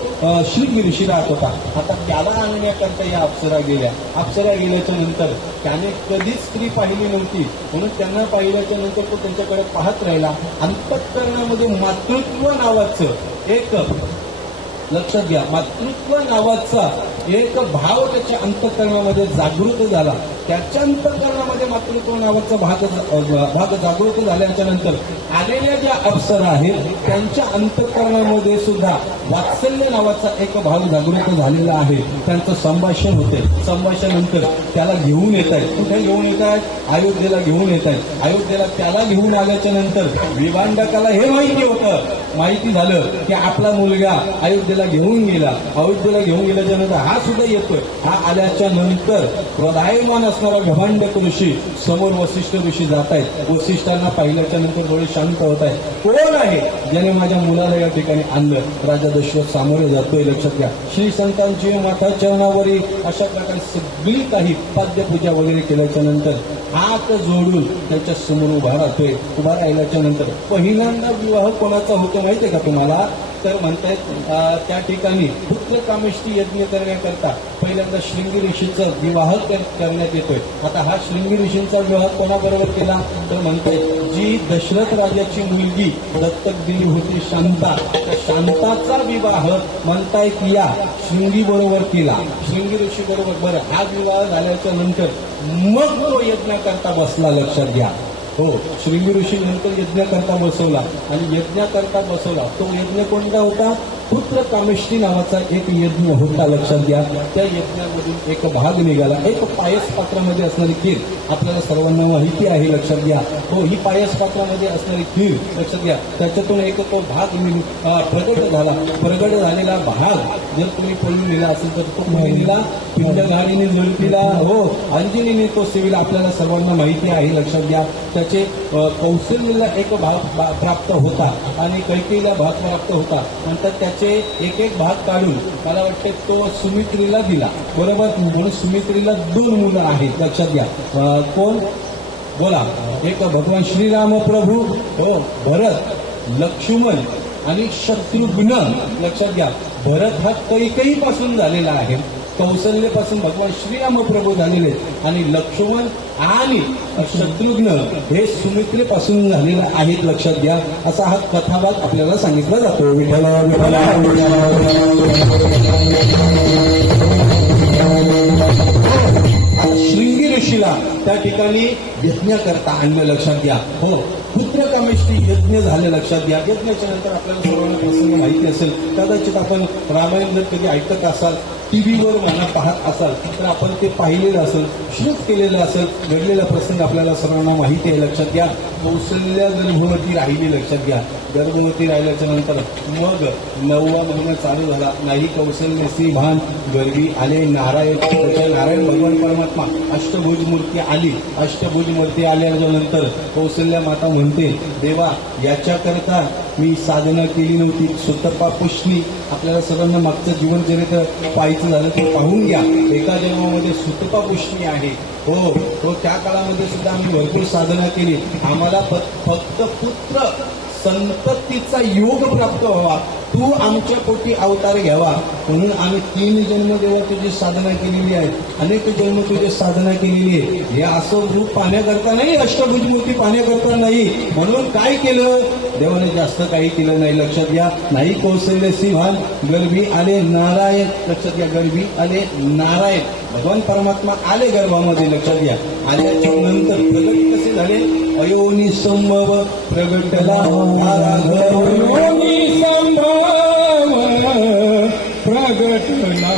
शृंगी ऋषी राहत होता. आता त्याला आणण्याकरता या अप्सरा गेल्या. अप्सरा गेल्याच्या नंतर त्याने कधीच स्त्री पाहिली नव्हती, म्हणून त्यांना पाहिल्याच्या नंतर तो त्यांच्याकडे पाहत राहिला. अंतःकरणामध्ये मातृत्व नावाचं एक, लक्षात घ्या, मातृत्व नावाचा एक भाव त्याच्या अंतःकरणामध्ये जागृत झाला. त्याच्या अंतःकरणामध्ये मातृत्व नावाचा भाग जागृत झाल्याच्या नंतर आलेल्या ज्या अप्सरा आहेत त्यांच्या अंतःकरणामध्ये सुद्धा वात्सल्य नावाचा एक भाग जागृत झालेला आहे. त्यांचं संभाषण होते. संभाषणानंतर त्याला घेऊन येत आहेत. कुठे घेऊन येत आहेत? अयोध्येला घेऊन येत आहेत. अयोध्येला त्याला घेऊन आल्याच्या नंतर विभांडकाला हे माहिती झालं की आपला मुलगा अयोध्येला घेऊन गेला. अयोध्येला घेऊन गेल्याच्या नंतर हा सुद्धा येतोय. हा आल्याच्या नंतर प्रधायमान असणारा विभांडक ऋषी समोर वसिष्ठ ऋषी जात आहेत. वसिष्ठांना पाहिल्याच्या नंतर थोडे शांत होत आहेत. कोण आहे ज्याने माझ्या मुलाला या ठिकाणी आणलं? राजा दशरथ सामोरे जातोय. लक्षात घ्या, श्री संतांची माता चरणावरील अशा प्रकारे सगळी काही पाद्यपूजा वगैरे केल्याच्या नंतर हात जोडून त्याच्या समोर उभा राहतोय. उभा राहिल्याच्या नंतर पहिल्यांदा विवाह कोणाचा होतो माहितीये का तुम्हाला? तर म्हणतायत त्या ठिकाणी पुत्र कामेष्टी यज्ञ करण्याकरता पहिल्यांदा श्रृंगी ऋषीचा विवाह करण्यात येतोय. आता हा श्रृंगी ऋषींचा विवाह कोणाबरोबर केला? तर म्हणतायत जी दशरथ राजाची मुलगी दत्तक दिली होती शांता, त्या शांताचा विवाह म्हणतायत या श्रृंगी बरोबर केला. श्रृंगी ऋषी बरोबर. बरं, हा विवाह झाल्याच्या नंतर मग तो यज्ञ करता बसला. लक्षात घ्या. हो, श्रृंगी ऋषी नंतर यज्ञ करता बसवला आणि यज्ञ करता बसवला. तो यज्ञ कोणता होता? पुत्र कामेष्टी नावाचा एक यज्ञ होता. लक्षात घ्या. त्या यज्ञामधून एक भाग निघाला. एक पायस पात्रामध्ये असणारी खीर आपल्याला सर्वांना माहिती आहे. लक्षात घ्या. हो, ही पायस पात्रामध्ये असणारी खीर लक्षात घ्या. त्याच्यातून एक तो भाग प्रगट झाला. प्रगट झालेला भाग जर तुम्ही पळून नेला असेल तर तो बहिणीला पिंडघाडीने झुलतीला, हो, अंजनीने तो सेविला. आपल्याला सर्वांना माहिती आहे. लक्षात घ्या. त्याचे कौशल्यला एक भाग प्राप्त होता आणि कैकेयीला भाग प्राप्त होता. नंतर त्याचे एक एक भाग काढून मला वाटते तो सुमित्रीला दिला. बरोबर. म्हणून सुमित्रीला 2 मुलं आहेत. लक्षात घ्या. कोण? बोला. एक भगवान श्रीराम प्रभू, हो, भरत, लक्ष्मण आणि शत्रुघ्न. लक्षात घ्या. भरत हा कैकेयी पासून झालेला आहे. कौशल्यापासून भगवान श्रीराम प्रभू झालेले आणि लक्ष्मण आणि शत्रुघ्न हे सुमित्रेपासून झालेला आहेत. लक्षात घ्या. असा हा कथाभाग आपल्याला सांगितला जातो. विठ्ठला विठ्ठला. श्रृंगी ऋषीला त्या ठिकाणी यज्ञ करता आणलं. लक्षात घ्या. हो, पुत्र कामेष्टी यज्ञ झाले. लक्षात घ्या. यज्ञाच्या नंतर आपल्याला सर्वांना प्रसंग माहिती असेल. कदाचित आपण रामायण जर कधी ऐकत असाल, टीव्हीवर म्हणा पाहत असाल तर आपण ते पाहिलेलं असेल, शूट केलेलं असेल. घडलेला प्रसंग आपल्याला सर्वांना माहिती आहे. लक्षात घ्या. कौशल्या गर्भवती राहिली. लक्षात घ्या. गर्भवती राहिल्याच्या नंतर मग 9वा महिना चालू झाला. नाही कौशल्यसी भान गर्भी आले नारायण. नारायण भगवान परमात्मा अष्टभुज मूर्ती आली. अष्टभुज मूर्ती आल्याच्या नंतर कौशल्या माता म्हणते, देवा याच्याकरता मी साधना केली नव्हती. सुतपा पुष्णी. आपल्याला सर्वांना मागचं जीवनचरित्र पाहायचं झालं तर पाहून घ्या. एका जन्मामध्ये सुतपा पुष्णी आहे. हो, तो त्या काळामध्ये सुद्धा आम्ही भरपूर साधना केली. आम्हाला फक्त पुत्र संततीचा योग प्राप्त व्हावा. तू आमच्या पोटी अवतार घ्यावा म्हणून आम्ही 3 जन्म देवा तुझी साधना केलेली आहे. अनेक जन्म तुझी साधना केलेली आहे. हे असं रूप पाहण्याकरता नाही, अष्टभुज मूर्ती पाहण्याकरता नाही. म्हणून काय केलं देवाने? जास्त काही केलं नाही. लक्षात घ्या. नाही कौशल्यसी भान गर्भी आले नारायण. लक्षात घ्या. गर्भी आले नारायण. भगवान परमात्मा आले गर्भामध्ये. लक्षात घ्या. आल्याच्या नंतर प्रगट कसे झाले? अयोनी संभव प्रगटला राघव. योनी संभव प्रगटला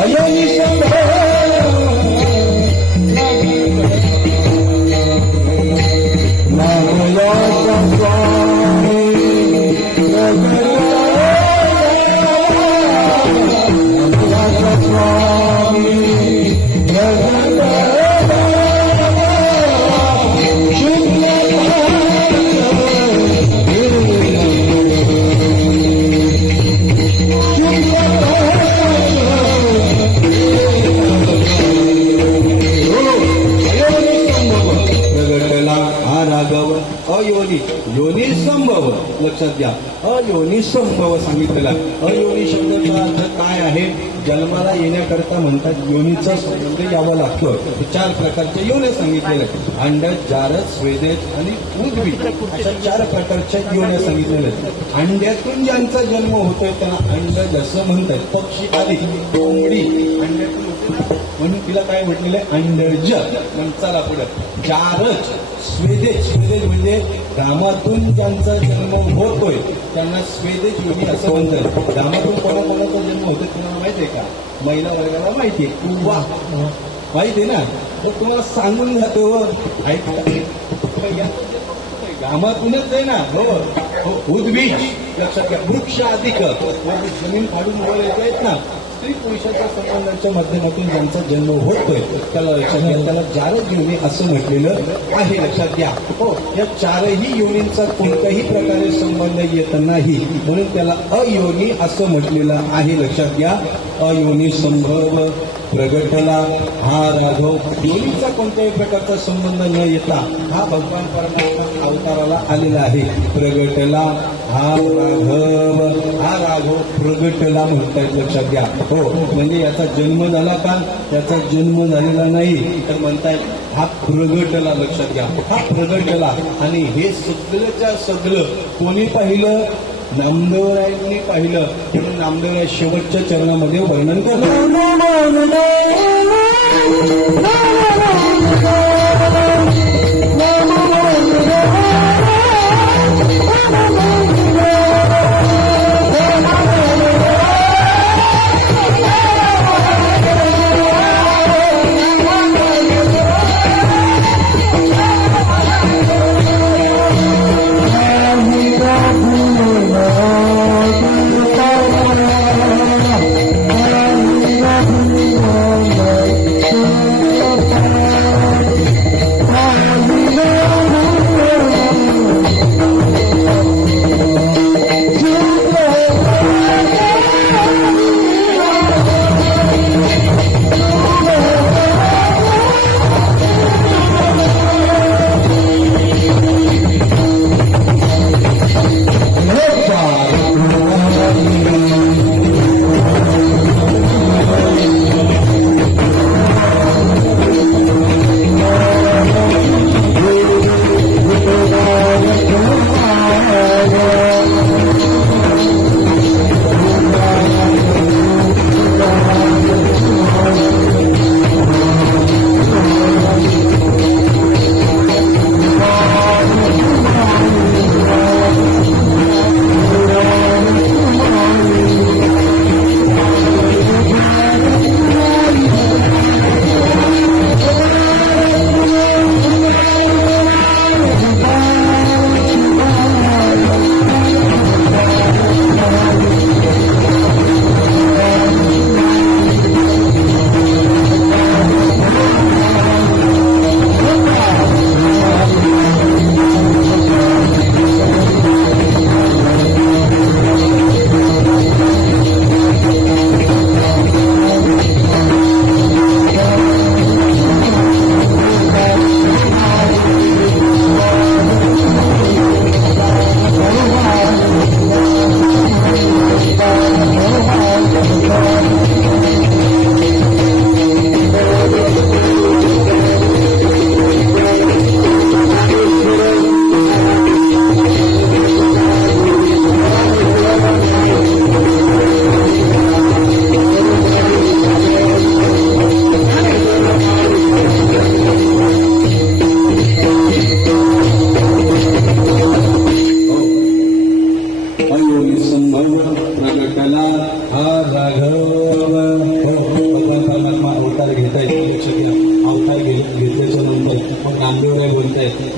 अयोनी संभव अयोनी. योनी संभव. लक्षात घ्या. अयोनी संभव सांगितलेला. अयोनी शब्दाचा अर्थ काय आहे? जन्माला येण्याकरता म्हणतात योनीचा संबंध यावा लागतो. 4 प्रकारच्या योने सांगितलेल्या. अंडज, जारस, स्वेदेश आणि उद्वी अशा 4 प्रकारच्या योने सांगितलेल्या. अंड्यातून ज्यांचा जन्म होतोय त्यांना अंडज असं म्हणतात. पक्षी आली, कोंबडी अंड्यातून म्हणून तिला काय म्हटलेलं आहे, अंडज. मग चला पुढे, चारच स्वेदेश. स्वेदेश म्हणजे रामातून ज्यांचा जन्म होतोय त्यांना स्वेदेश योनी असं म्हणतात. रामातून कोणाकोणाचा जन्म होतो तुम्हाला माहिती आहे का? महिला वर्गाला माहिती आहे, किंवा माहिती आहे ना, तर तुम्हाला सांगून जातो ऐकता रामातूनच आहे ना. हो, उद्बीज लक्षात घ्या. वृक्ष अधिक जमीन फाडून वर येत आहेत ना, स्त्री पुरुषाच्या संबंधाच्या माध्यमातून ज्यांचा जन्म होतोय त्याला लक्षात घ्या, त्याला चारच योनी असं म्हटलेलं आहे. लक्षात घ्या. हो, या चारही योनींचा कोणत्याही प्रकारे संबंध येत नाही म्हणून त्याला अयोनी असं म्हटलेलं आहे. लक्षात घ्या. अयोनी संभव प्रगटला हा राघव. योनीचा कोणत्याही प्रकारचा संबंध न येता हा भगवान परमात्मा अवताराला आलेला आहे. प्रगटला हा राघव. हा राघव प्रगटला म्हणतायत. लक्षात घ्या. हो, म्हणजे याचा जन्म झाला का? याचा जन्म झालेला नाही, तर म्हणतायत हा प्रगटला. लक्षात घ्या. हा प्रगटला. आणि हे सगळंच्या सगळं कोणी पाहिलं? नामदेवरायांनी पाहिलं. म्हणून नामदेवराय शेवटच्या चरणामध्ये वर्णन करतात.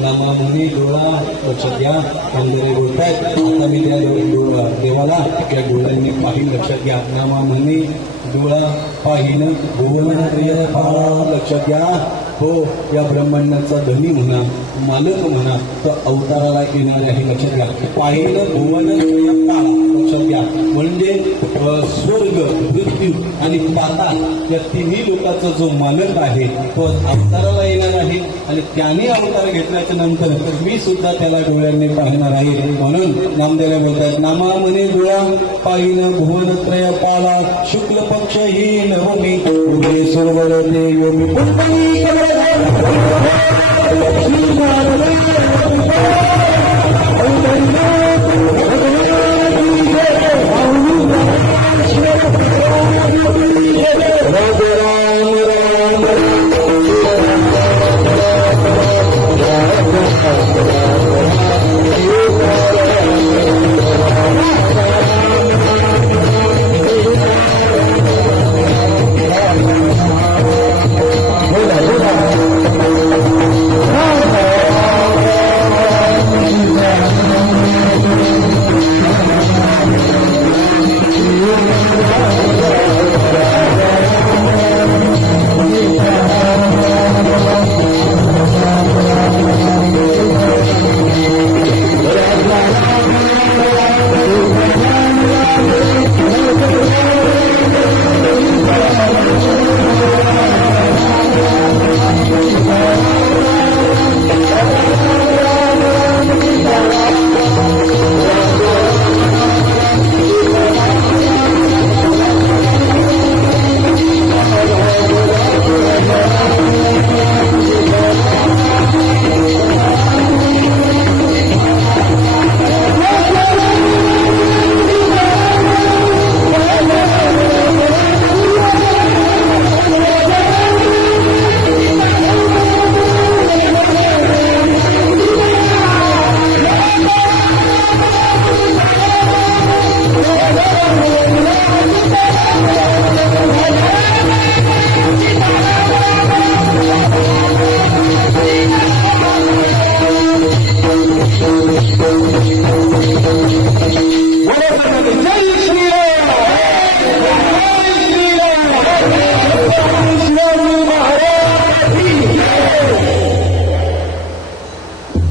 नामामुनी डोळा लक्षात घ्या. पंढरी बोलतायत आता मी त्या देवाला त्या डोळ्यांनी पाहिन. लक्षात घ्या. नामामुनी डोळा पाहिन भुवन प्रिय फाळा. लक्षात घ्या. हो, या ब्रह्मांडाचा धनी म्हणा, मालक म्हणा, तो अवताराला येणार आहे. लक्षात घ्या. पाहिलं भुवन प्रिय फाळा. लक्षात घ्या. म्हणजे स्वर्ग, मृत्यू आणि पाताळ या तिन्ही लोकांचा जो मालक आहे तो अवताराला येणार आहे आणि त्याने अवतार घेतल्याच्या नंतर मी सुद्धा त्याला डोळ्यांनी पाहणार आहे. म्हणून नामदेव बोलतात नामामने डोळा पाहिन भुवनत्रय पाला. शुक्ल पक्ष ही नवमी उभे सोवर ते योमी. राम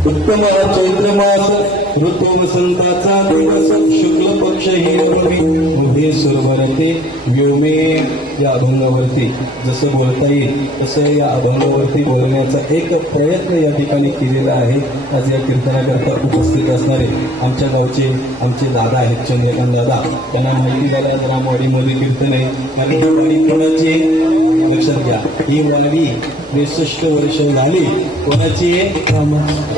उत्तम चैत्र मास ऋतू वसंताचा दिवस शुक्ल पक्ष ही उभे सुरभरते व्योमे या अभंगावरती जसं बोलता येईल तसं या अभंगावरती बोलण्याचा एक प्रयत्न या ठिकाणी केलेला आहे. आज या कीर्तनाकरता उपस्थित असणारे आमच्या गावचे आमचे दादा आहेत चंद्रकांत दादा. त्यांना माहिती झालं रामवाडीमध्ये कीर्तन आहे. आणि ही वाडी कोणाची आहे? लक्षात घ्या, ही वाडी 63 वर्ष झाली. कोणाची आहे?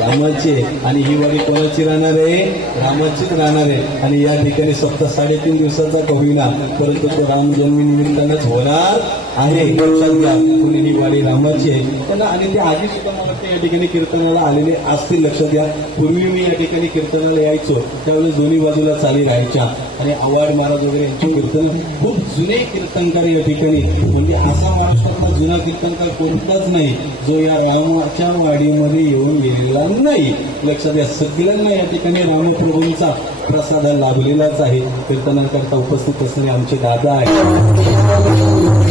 रामाची आहे. आणि ही वाडी कोणाची राहणार आहे? रामाचीच राहणार आहे. आणि या ठिकाणी सप्ताह 3.5 दिवसाचा का होईना परंतु तो राम जन्मी निमित्तानंच होणार आहे. लक्षात घ्या, कुणी ही वाडी रामाची आहे त्यांना. आणि ते आधी सुद्धा मला वाटतं या ठिकाणी कीर्तनाला आलेले असतील. लक्षात घ्या, पूर्वी मी या ठिकाणी कीर्तनाला यायचो त्यावेळेस दोन्ही बाजूला चाली राहायच्या. आणि आवाड महाराज वगैरे यांची कीर्तन खूप जुने कीर्तनकार या ठिकाणी. म्हणजे असा महाराष्ट्रातला जुना कीर्तनकार कोणताच नाही जो या रामाच्या वाडीमध्ये येऊन गेलेला नाही. लक्षात घ्या, सगळ्यांना या ठिकाणी रामप्रभूंचा प्रसाद लाभलेलाच आहे. कीर्तनाकरता उपस्थित असणारे आमचे दादा आहेत.